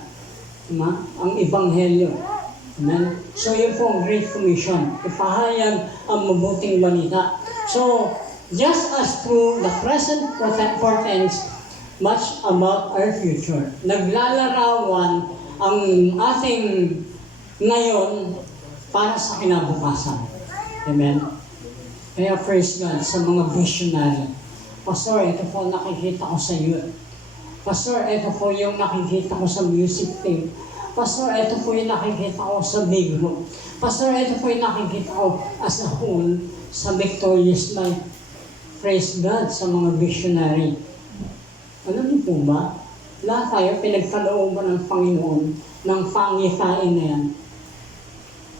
ang Ebanghelyo. Amen? So yun po ang Great Commission. Ipahayag ang mabuting balita. So, just as through the present portends much about our future. Naglalarawan ang ating ngayon para sa kinabukasan. Amen? Kaya praise God sa mga visionary. Pastor, ito po nakikita ko sa youth. Pastor, ito po yung nakikita ko sa music team. Pastor, ito po yung nakikita ko sa big group. Pastor, ito po yung nakikita ko as a whole sa Victorious Life. Praise God sa mga visionary. Alam niyo po ba? Lahat tayo pinagkalooban ng Panginoon ng pangitain na yan.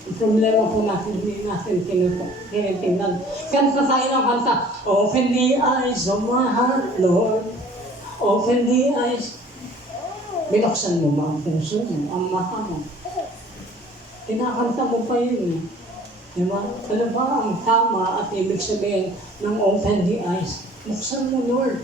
Ang problema po natin, hindi natin tinitingnan. Kanta tayo ng kanta, open the eyes of my heart, Lord. Open the eyes. Binuksan mo ba ang puso mo, ang mata mo? Kinakanta mo pa yun eh. Diba? Ano ba ang tama at ibig sabihin ng open the eyes? Buksan mo, Lord.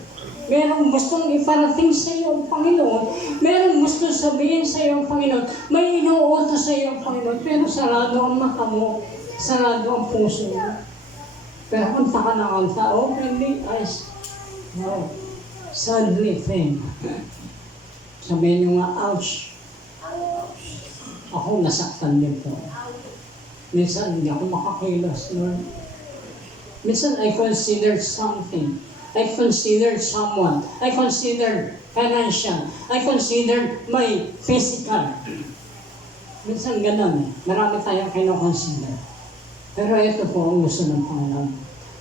Merong gustong iparating sa iyo ang Panginoon. Merong gustong sabihin sa iyo ang Panginoon. May inuutos sa iyo ang Panginoon. Pero sarado ang mata mo. Sarado ang puso mo. Pero kanta ka na kanta, open the eyes. Wow. Sadly thing. Sabihin nyo nga, ouch. Ako nasaktan din po. Minsan hindi ako makakilos, Lord. Minsan I considered something. I considered someone. I considered financial. I considered my physical. Minsan ganun eh. Marami tayong kinoconsider. Pero ito po ang gusto ng Panginoon.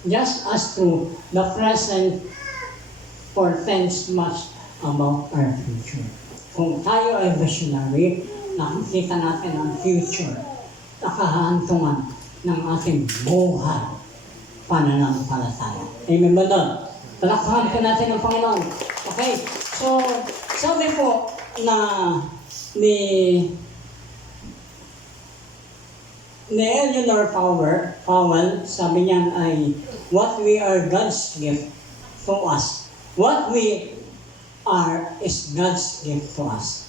Just as to the present portends much about our future. Kung tayo ay visionary, nakikita natin ang future, nakahantungan ng ating buhay pananampalataya. Amen ba doon? Talakpakan po natin ang Panginoon. Okay, so sabi po na ni Eleanor Powell, sabi niyan ay, what we are God's gift to us. What we are is God's gift to us.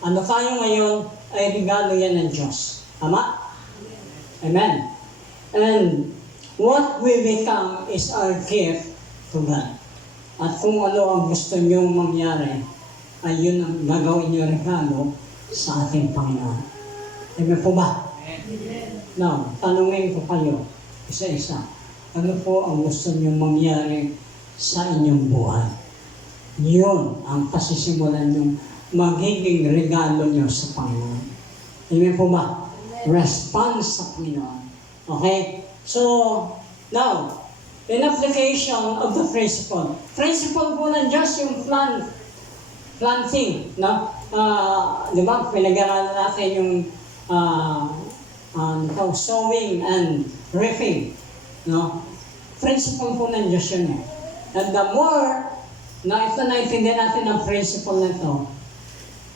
Ano tayo ngayon ay regalo yan ng Diyos. Tama? Amen. And what we become is our gift to God. At kung ano ang gusto niyong mangyari, ay yun ang gagawin niyo regalo sa ating Panginoon. Amen po ba? Now, tanungin ko kayo, isa-isa, ano po ang gusto niyong mangyari sa inyong buhay? Yun ang pasisimulan niyong magiging regalo niyo sa Panginoon. Amen po ba? Response sa Panginoon. Okay? So, now, in application of the principle. Principle po ng Diyos yung planting, no? Di ba? Pinag-aralan natin yung sowing and reaping, no? Principle po ng Diyos yun eh. And the more na ito naintindihan natin ang principle na ito,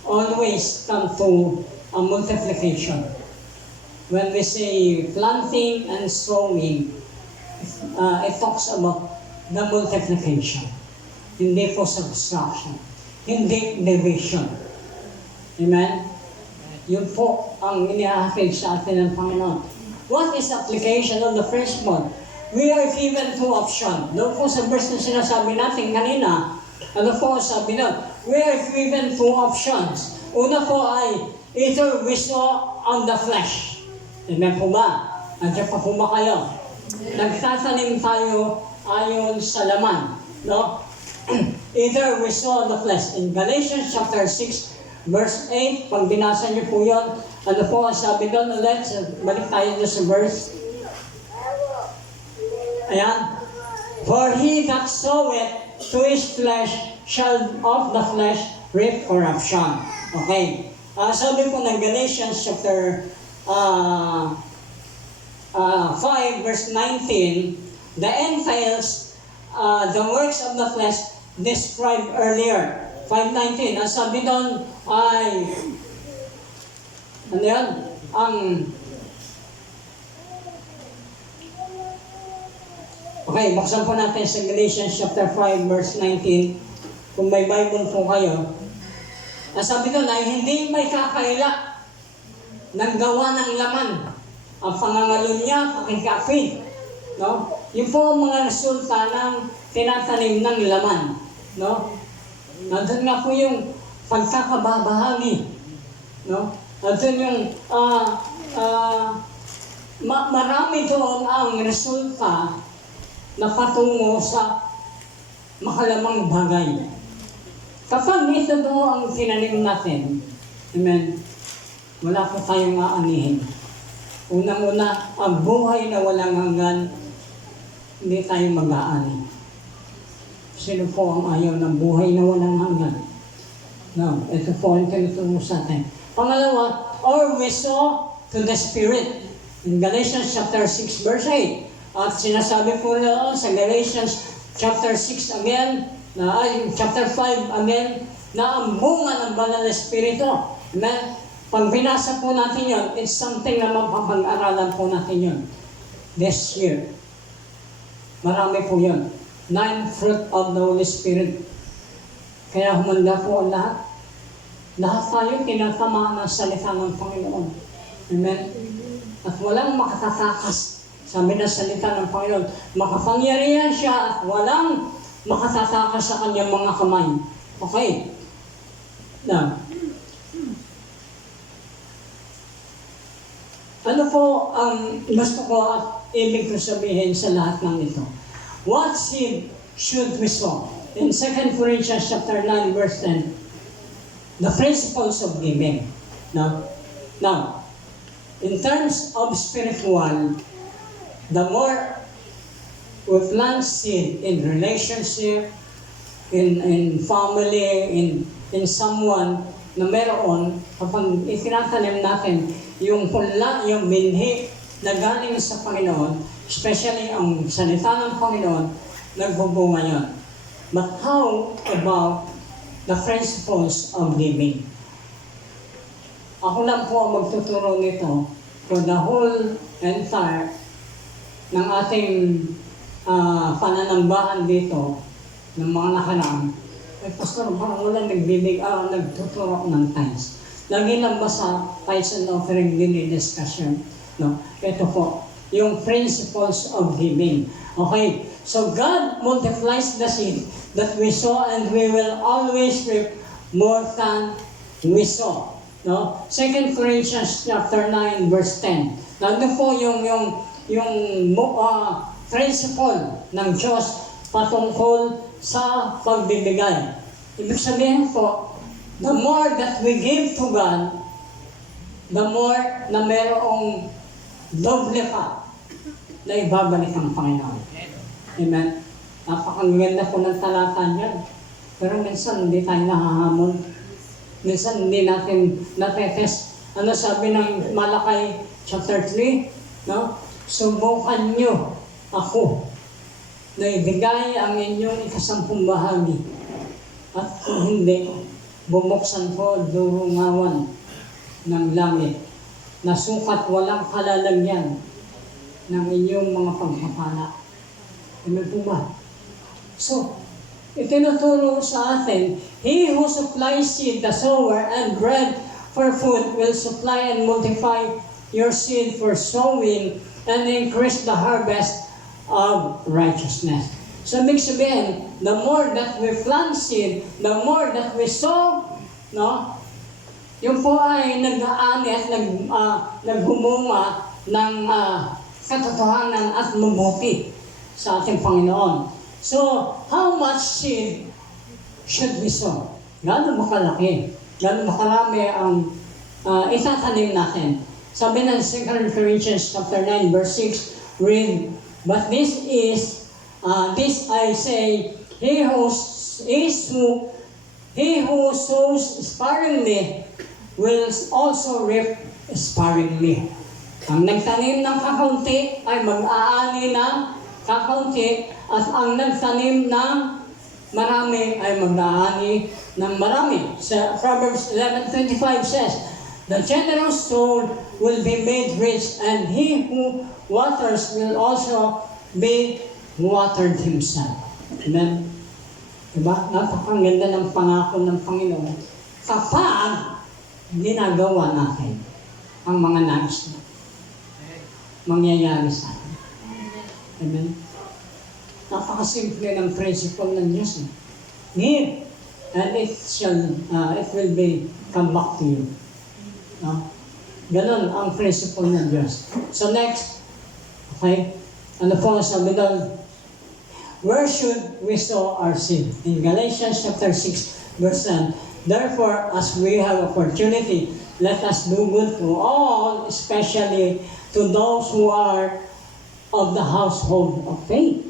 always come to a multiplication. When we say planting and sowing, it talks about the multiplication. Hindi po subtraction. Hindi division. Amen? Yun po ang inihahatid sa atin ng Panginoon. What is application of the principle? We are given two options. Doon po sa verse na sinasabi natin kanina, ano po sabi doon? We are given two options. Una po ay either we sow on the flesh. Amen po ba? Nandiyan pa po ba kayo? Nagtatanim tayo ayon sa laman. No? Either we sow on the flesh. In Galatians chapter 6, verse 8, pag binasa niyo po yun, ano po ang sabi doon ulit? Balik tayo doon sa verse. Ayan. For he that soweth to his flesh shall of the flesh reap corruption. Okay. Sabi po ng Galatians chapter 5 verse 19, the entails, the works of the flesh described earlier. 5:19, ang sabi doon ay, ano yan? Okay, buksan po natin sa Galatians chapter 5 verse 19. Kung may Bible po kayo, ang sabi doon ay hindi may kakaila ng gawa ng laman. Ang pangangalo niya, pakikapit. No? Yun po ang mga resulta ng tinatanim ng laman. No? Nandun nga po yung pagkakababahagi. No? Nandun yung marami doon ang resulta na patungo sa makalamang bagay. Kapag ito doon ang tinanim natin, amen, wala po tayong aanihin. Unang-una, ang buhay na walang hanggan, hindi tayo mag-aani. Sino po ang ayaw ng buhay na walang hanggan? No, ito po ang tinuturo sa atin. Pangalawa, or we sow to the Spirit. In Galatians chapter 6 verse 8. At sinasabi po na sa Galatians chapter 6 again, chapter 5 again, na ang bunga ng banal na Espiritu. Amen? Pag binasa po natin yun, it's something na mapapag-aralan po natin yun. This year. Marami po yun. 9 fruit of the Holy Spirit. Kaya humanda po ang lahat. Lahat tayo tinatamaan ng salita ng Panginoon. Amen? At walang makatatakas. Sabi ng salita ng Panginoon, makapangyarihan siya at walang makatatakas sa kanyang mga kamay. Okay? Now, ano po ang gusto ko at ibig ko sabihin sa lahat ng ito? What seed should we sow? In 2 Corinthians chapter 9 verse 10, the principles of giving. Now, in terms of spiritual, the more we plant seed in relationship, in family, in someone na meron, kapag itinatanim natin yung punla, yung binhi na galing sa Panginoon, especially ang salita ng Panginoon, nagbubunga yun. But how about the principles of giving? Ako lang po ang magtuturo nito for the whole entire ng ating pananambahan dito ng mga nakaraan. Pastor, parang wala nagtuturo ng tithes. Lagi lang ba sa tithes and offering din discussion? No? Ito po, yung principles of giving. Okay, so God multiplies the seed that we sow and we will always reap more than we sow. No? 2 Corinthians chapter 9 verse 10. Nandun po yung principle ng Diyos patungkol sa pagbibigay. Ibig sabihin po, the more that we give to God, the more na merong doble pa na ibabalik ang Panginoon. Amen? Napakaganda po ng talata niyan. Pero minsan hindi tayo nahahamon. Minsan hindi natin natetest. Ano sabi ng Malakay chapter 3? No? Subukan nyo ako na ibigay ang inyong ikasampung bahagi. At kung hindi, bumuksan ko durungawan ng langit na sukat walang kalalagyan ng inyong mga pagpapala. Amen po ba? So, itinuturo sa atin, He who supplies seed, the sower, and bread for food will supply and multiply your seed for sowing and increase the harvest of righteousness. So, ibig sabihin, the more that we plant seed, the more that we sow, no? Yung po ay nag-aani at naghumunga ng katotohanan at mabuti sa ating Panginoon. So, how much seed should we sow? Gano'n ba kalaki? Gano'n ba karami ang itatanim natin? Sabi ng 2 Corinthians chapter 9 verse 6, read, but this I say, he who sows sparingly will also reap sparingly. Ang nagtanim ng kakaunti ay mag-aani ng kakaunti, at ang nagtanim ng marami ay mag-aani ng marami. Sa Proverbs 11:25 says, the generous soul will be made rich, and he who waters will also be watered himself. Amen? Diba? Napakaganda ng pangako ng Panginoon kapag ginagawa natin ang mga nais na mangyayari sa atin. Amen? Napakasimple ng principle ng Diyos. Give, and it will be come back to you. No? Ganon ang principle ng Diyos. So next, okay, ano po sabi doon? Where should we sow our seed? In Galatians chapter 6, verse 10, therefore, as we have opportunity, let us do good to all, especially to those who are of the household of faith.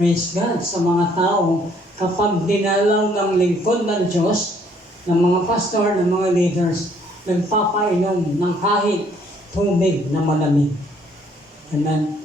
Praise God sa mga tao kapag dinalaw ng lingkod ng Diyos, ng mga pastor, ng mga leaders, nagpapainom ng kahit tubig na malamig. Amen.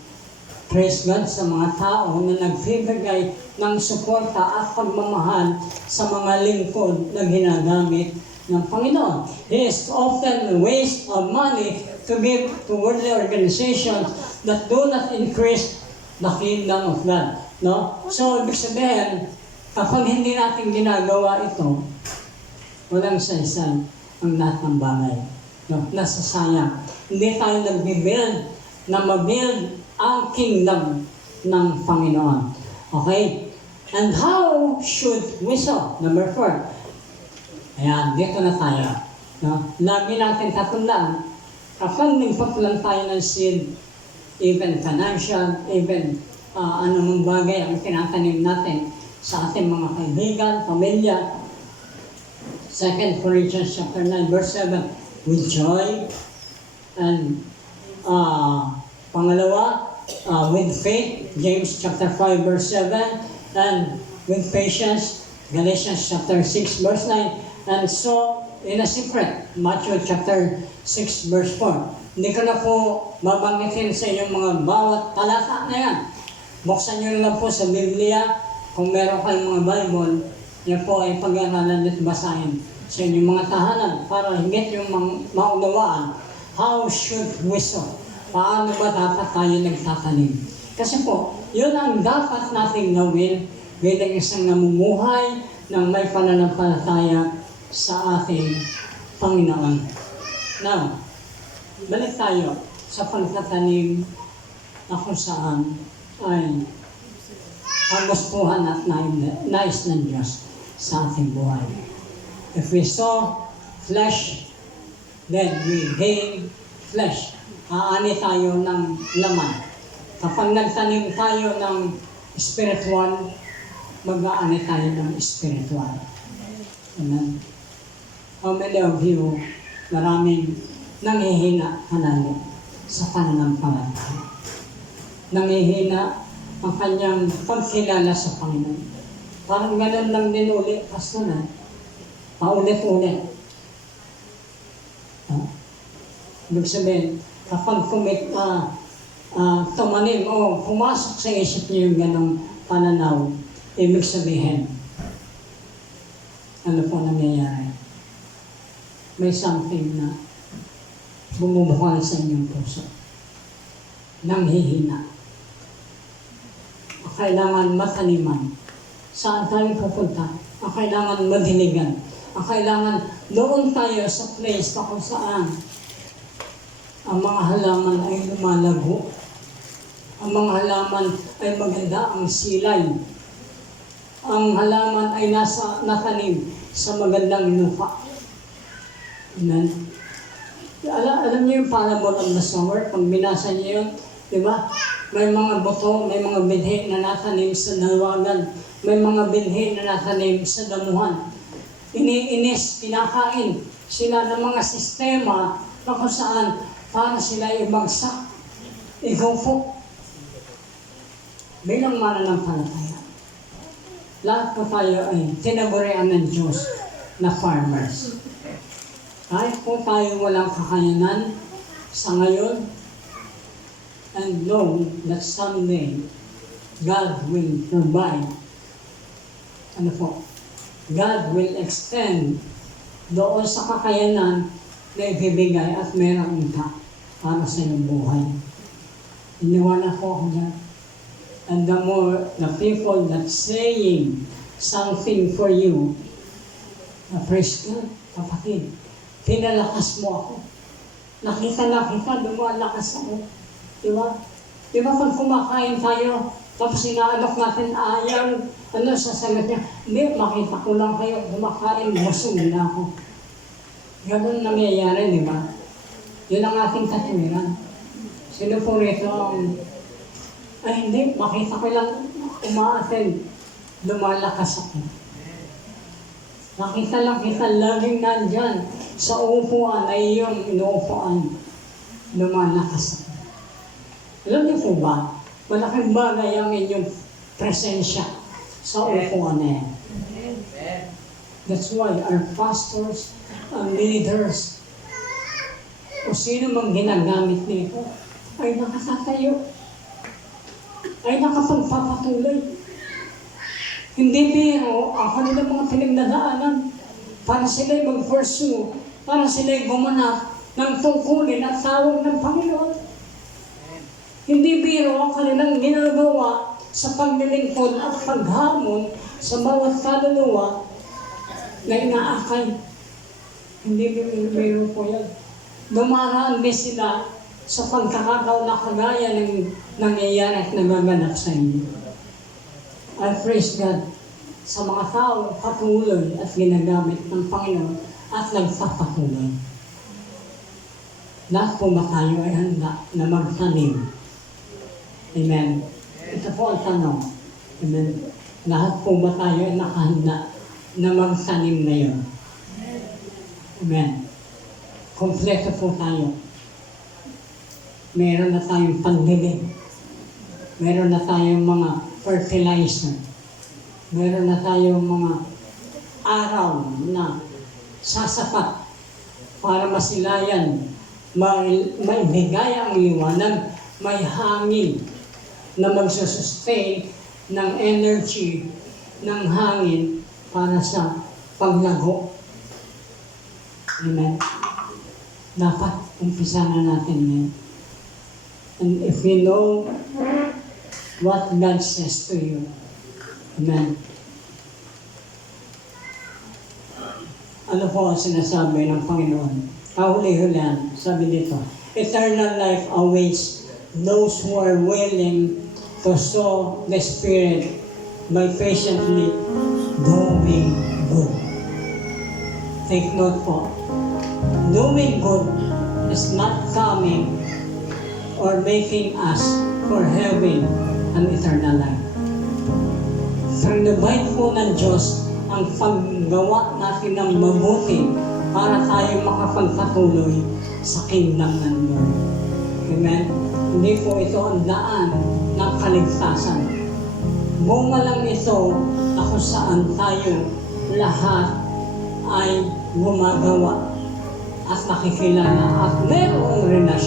Praise God sa mga tao na nagbibigay ng suporta at pagmamahal sa mga lingkod na ginagamit ng Panginoon. He is often waste of money to give to worldly organizations that do not increase the kingdom of God. No? So, ibig sabihin, kapag hindi natin ginagawa ito, walang saysay ang lahat ng bagay. No? Nasasayang. Hindi tayo nag-build na mag-build ang kingdom ng Panginoon. Okay? And how should we sow? Number 4. Ayan, dito na tayo. No? Lagi natin tatandaan, kapag nagpapulan tayo ng seed, even financial, even anumang bagay ang tinatanim natin sa ating mga kaibigan, pamilya. 2 Corinthians chapter 9, verse 7, with joy. And pangalawa, with faith, James chapter 5, verse 7. And with patience, Galatians chapter 6, verse 9. And so, in a secret, Matthew chapter 6, verse 4. Hindi ko na po babanggitin sa inyong mga bawat talata na yan. Buksan nyo lang po sa Biblia, kung meron kayong mga Bible, yan po ay pag-aralan at basahin sa inyong mga tahanan para higit yung maunawaan. How should we sow? Paano ba dapat tayo nagtatanim? Kasi po, yun ang dapat nating gawin bilang isang namumuhay ng may pananampalataya sa ating Panginoon. Now, balik tayo sa pagtatanim na kung saan ay ang gustuhan at nais ng Diyos sa ating buhay. If we sow flesh, then we gain flesh. Aani tayo ng laman. Kapag nagtanim tayo ng spiritual, mag-aani tayo ng spiritual. Amen. How many of you, maraming nanghihina panalo sa pananampalataya? Nanghihina ang kanyang pagkilala sa Panginoon. Parang ganun lang din ulit, pastor na. Paulit-ulit. Ibig sabihin, kapag tumanim o pumasok sa isip niyo yung ganong pananaw, ibig sabihin, ano po nangyayari? May something na bumubukal sa inyong puso. Nanghihina. Kailangan mataniman. Saan tayo pupunta? Kailangan madiligan. Kailangan doon tayo sa place na kung saan ang mga halaman ay lumalago. Ang mga halaman ay maganda ang silay. Ang halaman ay natanim sa magandang lupa. Amen. Alam niyo yung parable of the sower? Pag binasa niyo yun, di ba? May mga buto, may mga binhi na natanim sa dalawagan. May mga binhi na natanim sa damuhan. Iniinis, pinakain sila ng mga sistema na kung saan para sila ibagsak, igupok. Bilang mananampalataya. Lahat po tayo ay tinagurian ng Diyos na farmers. Kahit po tayo walang kakayanan sa ngayon, and know that someday God will provide. Ano po? God will extend doon sa kakayanan na ibibigay at meron ka para sa iyong buhay. Iniwala ko ako dyan. And the more the people that saying something for you, praise God, kapatid, pinalakas mo ako. Nakita, lumalakas ako. Diba? Diba pag kumakain tayo, tapos inaalok natin ayaw, sasagot niya, hindi, makita ko lang kayo, kumakain, busog na ako. Ganun nangyayari, di ba? Yun ang ating katwiran. Sino po rito ang, ay hindi, makita ko lang umaatin, lumalakas ako. Nakita lang kita, laging nandyan, sa upuan ay iyong inuupuan, lumalakas ako. Alam niyo po ba, malaking bagay ang inyong presensya sa upuan na yan. That's why our pastors, ang leaders, o sino mang ginagamit nito, ay nakatatayo, ay nakapagpapatuloy. Hindi biro ang kanilang mga pinagdadaanan para sila'y mag-pursue, para sila'y gumanap ng tungkulin at tawag ng Panginoon. Hindi biro ang kanilang ginagawa sa paglilingkod at paghamon sa bawat kaluluwa na inaakay. Hindi biro po yan. Dumaraan din sila sa pagkakataon na kagaya ng nangyayari at nagaganap sa inyo. I praise God sa mga tao patuloy at ginagamit ng Panginoon at nagpapatuloy. Lahat po ba tayo ay handa na magtanim? Amen. Ito po ang tanong. Amen. Lahat po ba tayo ay nakahanda na magtanim ngayon? Amen. Kompleto po tayo. Meron na tayong pandilig. Meron na tayong mga fertilizer. Meron na tayong mga araw na sasapat para masilayan, maibigay ang liwanag, may hangin na magsusustain ng energy ng hangin para sa paglago. Amen. Dapat umpisa na natin ngayon. And if we know what God says to you, amen. Ano po ang sinasabi ng Panginoon? Kahuli-hulihan, sabi dito, eternal life awaits those who are willing to sow the Spirit by patiently doing good. Take note po. Doing good is not coming or making us for having an eternal life. Sinubay po ng Diyos ang paggawa natin ng mabuti para tayo makapagpatuloy sa kingdom ng Lord. Amen? Hindi po ito ang daan ng kaligtasan. Bunga lang ito na kung saan tayo lahat ay gumagawa at nakikilala at mayroong relasyon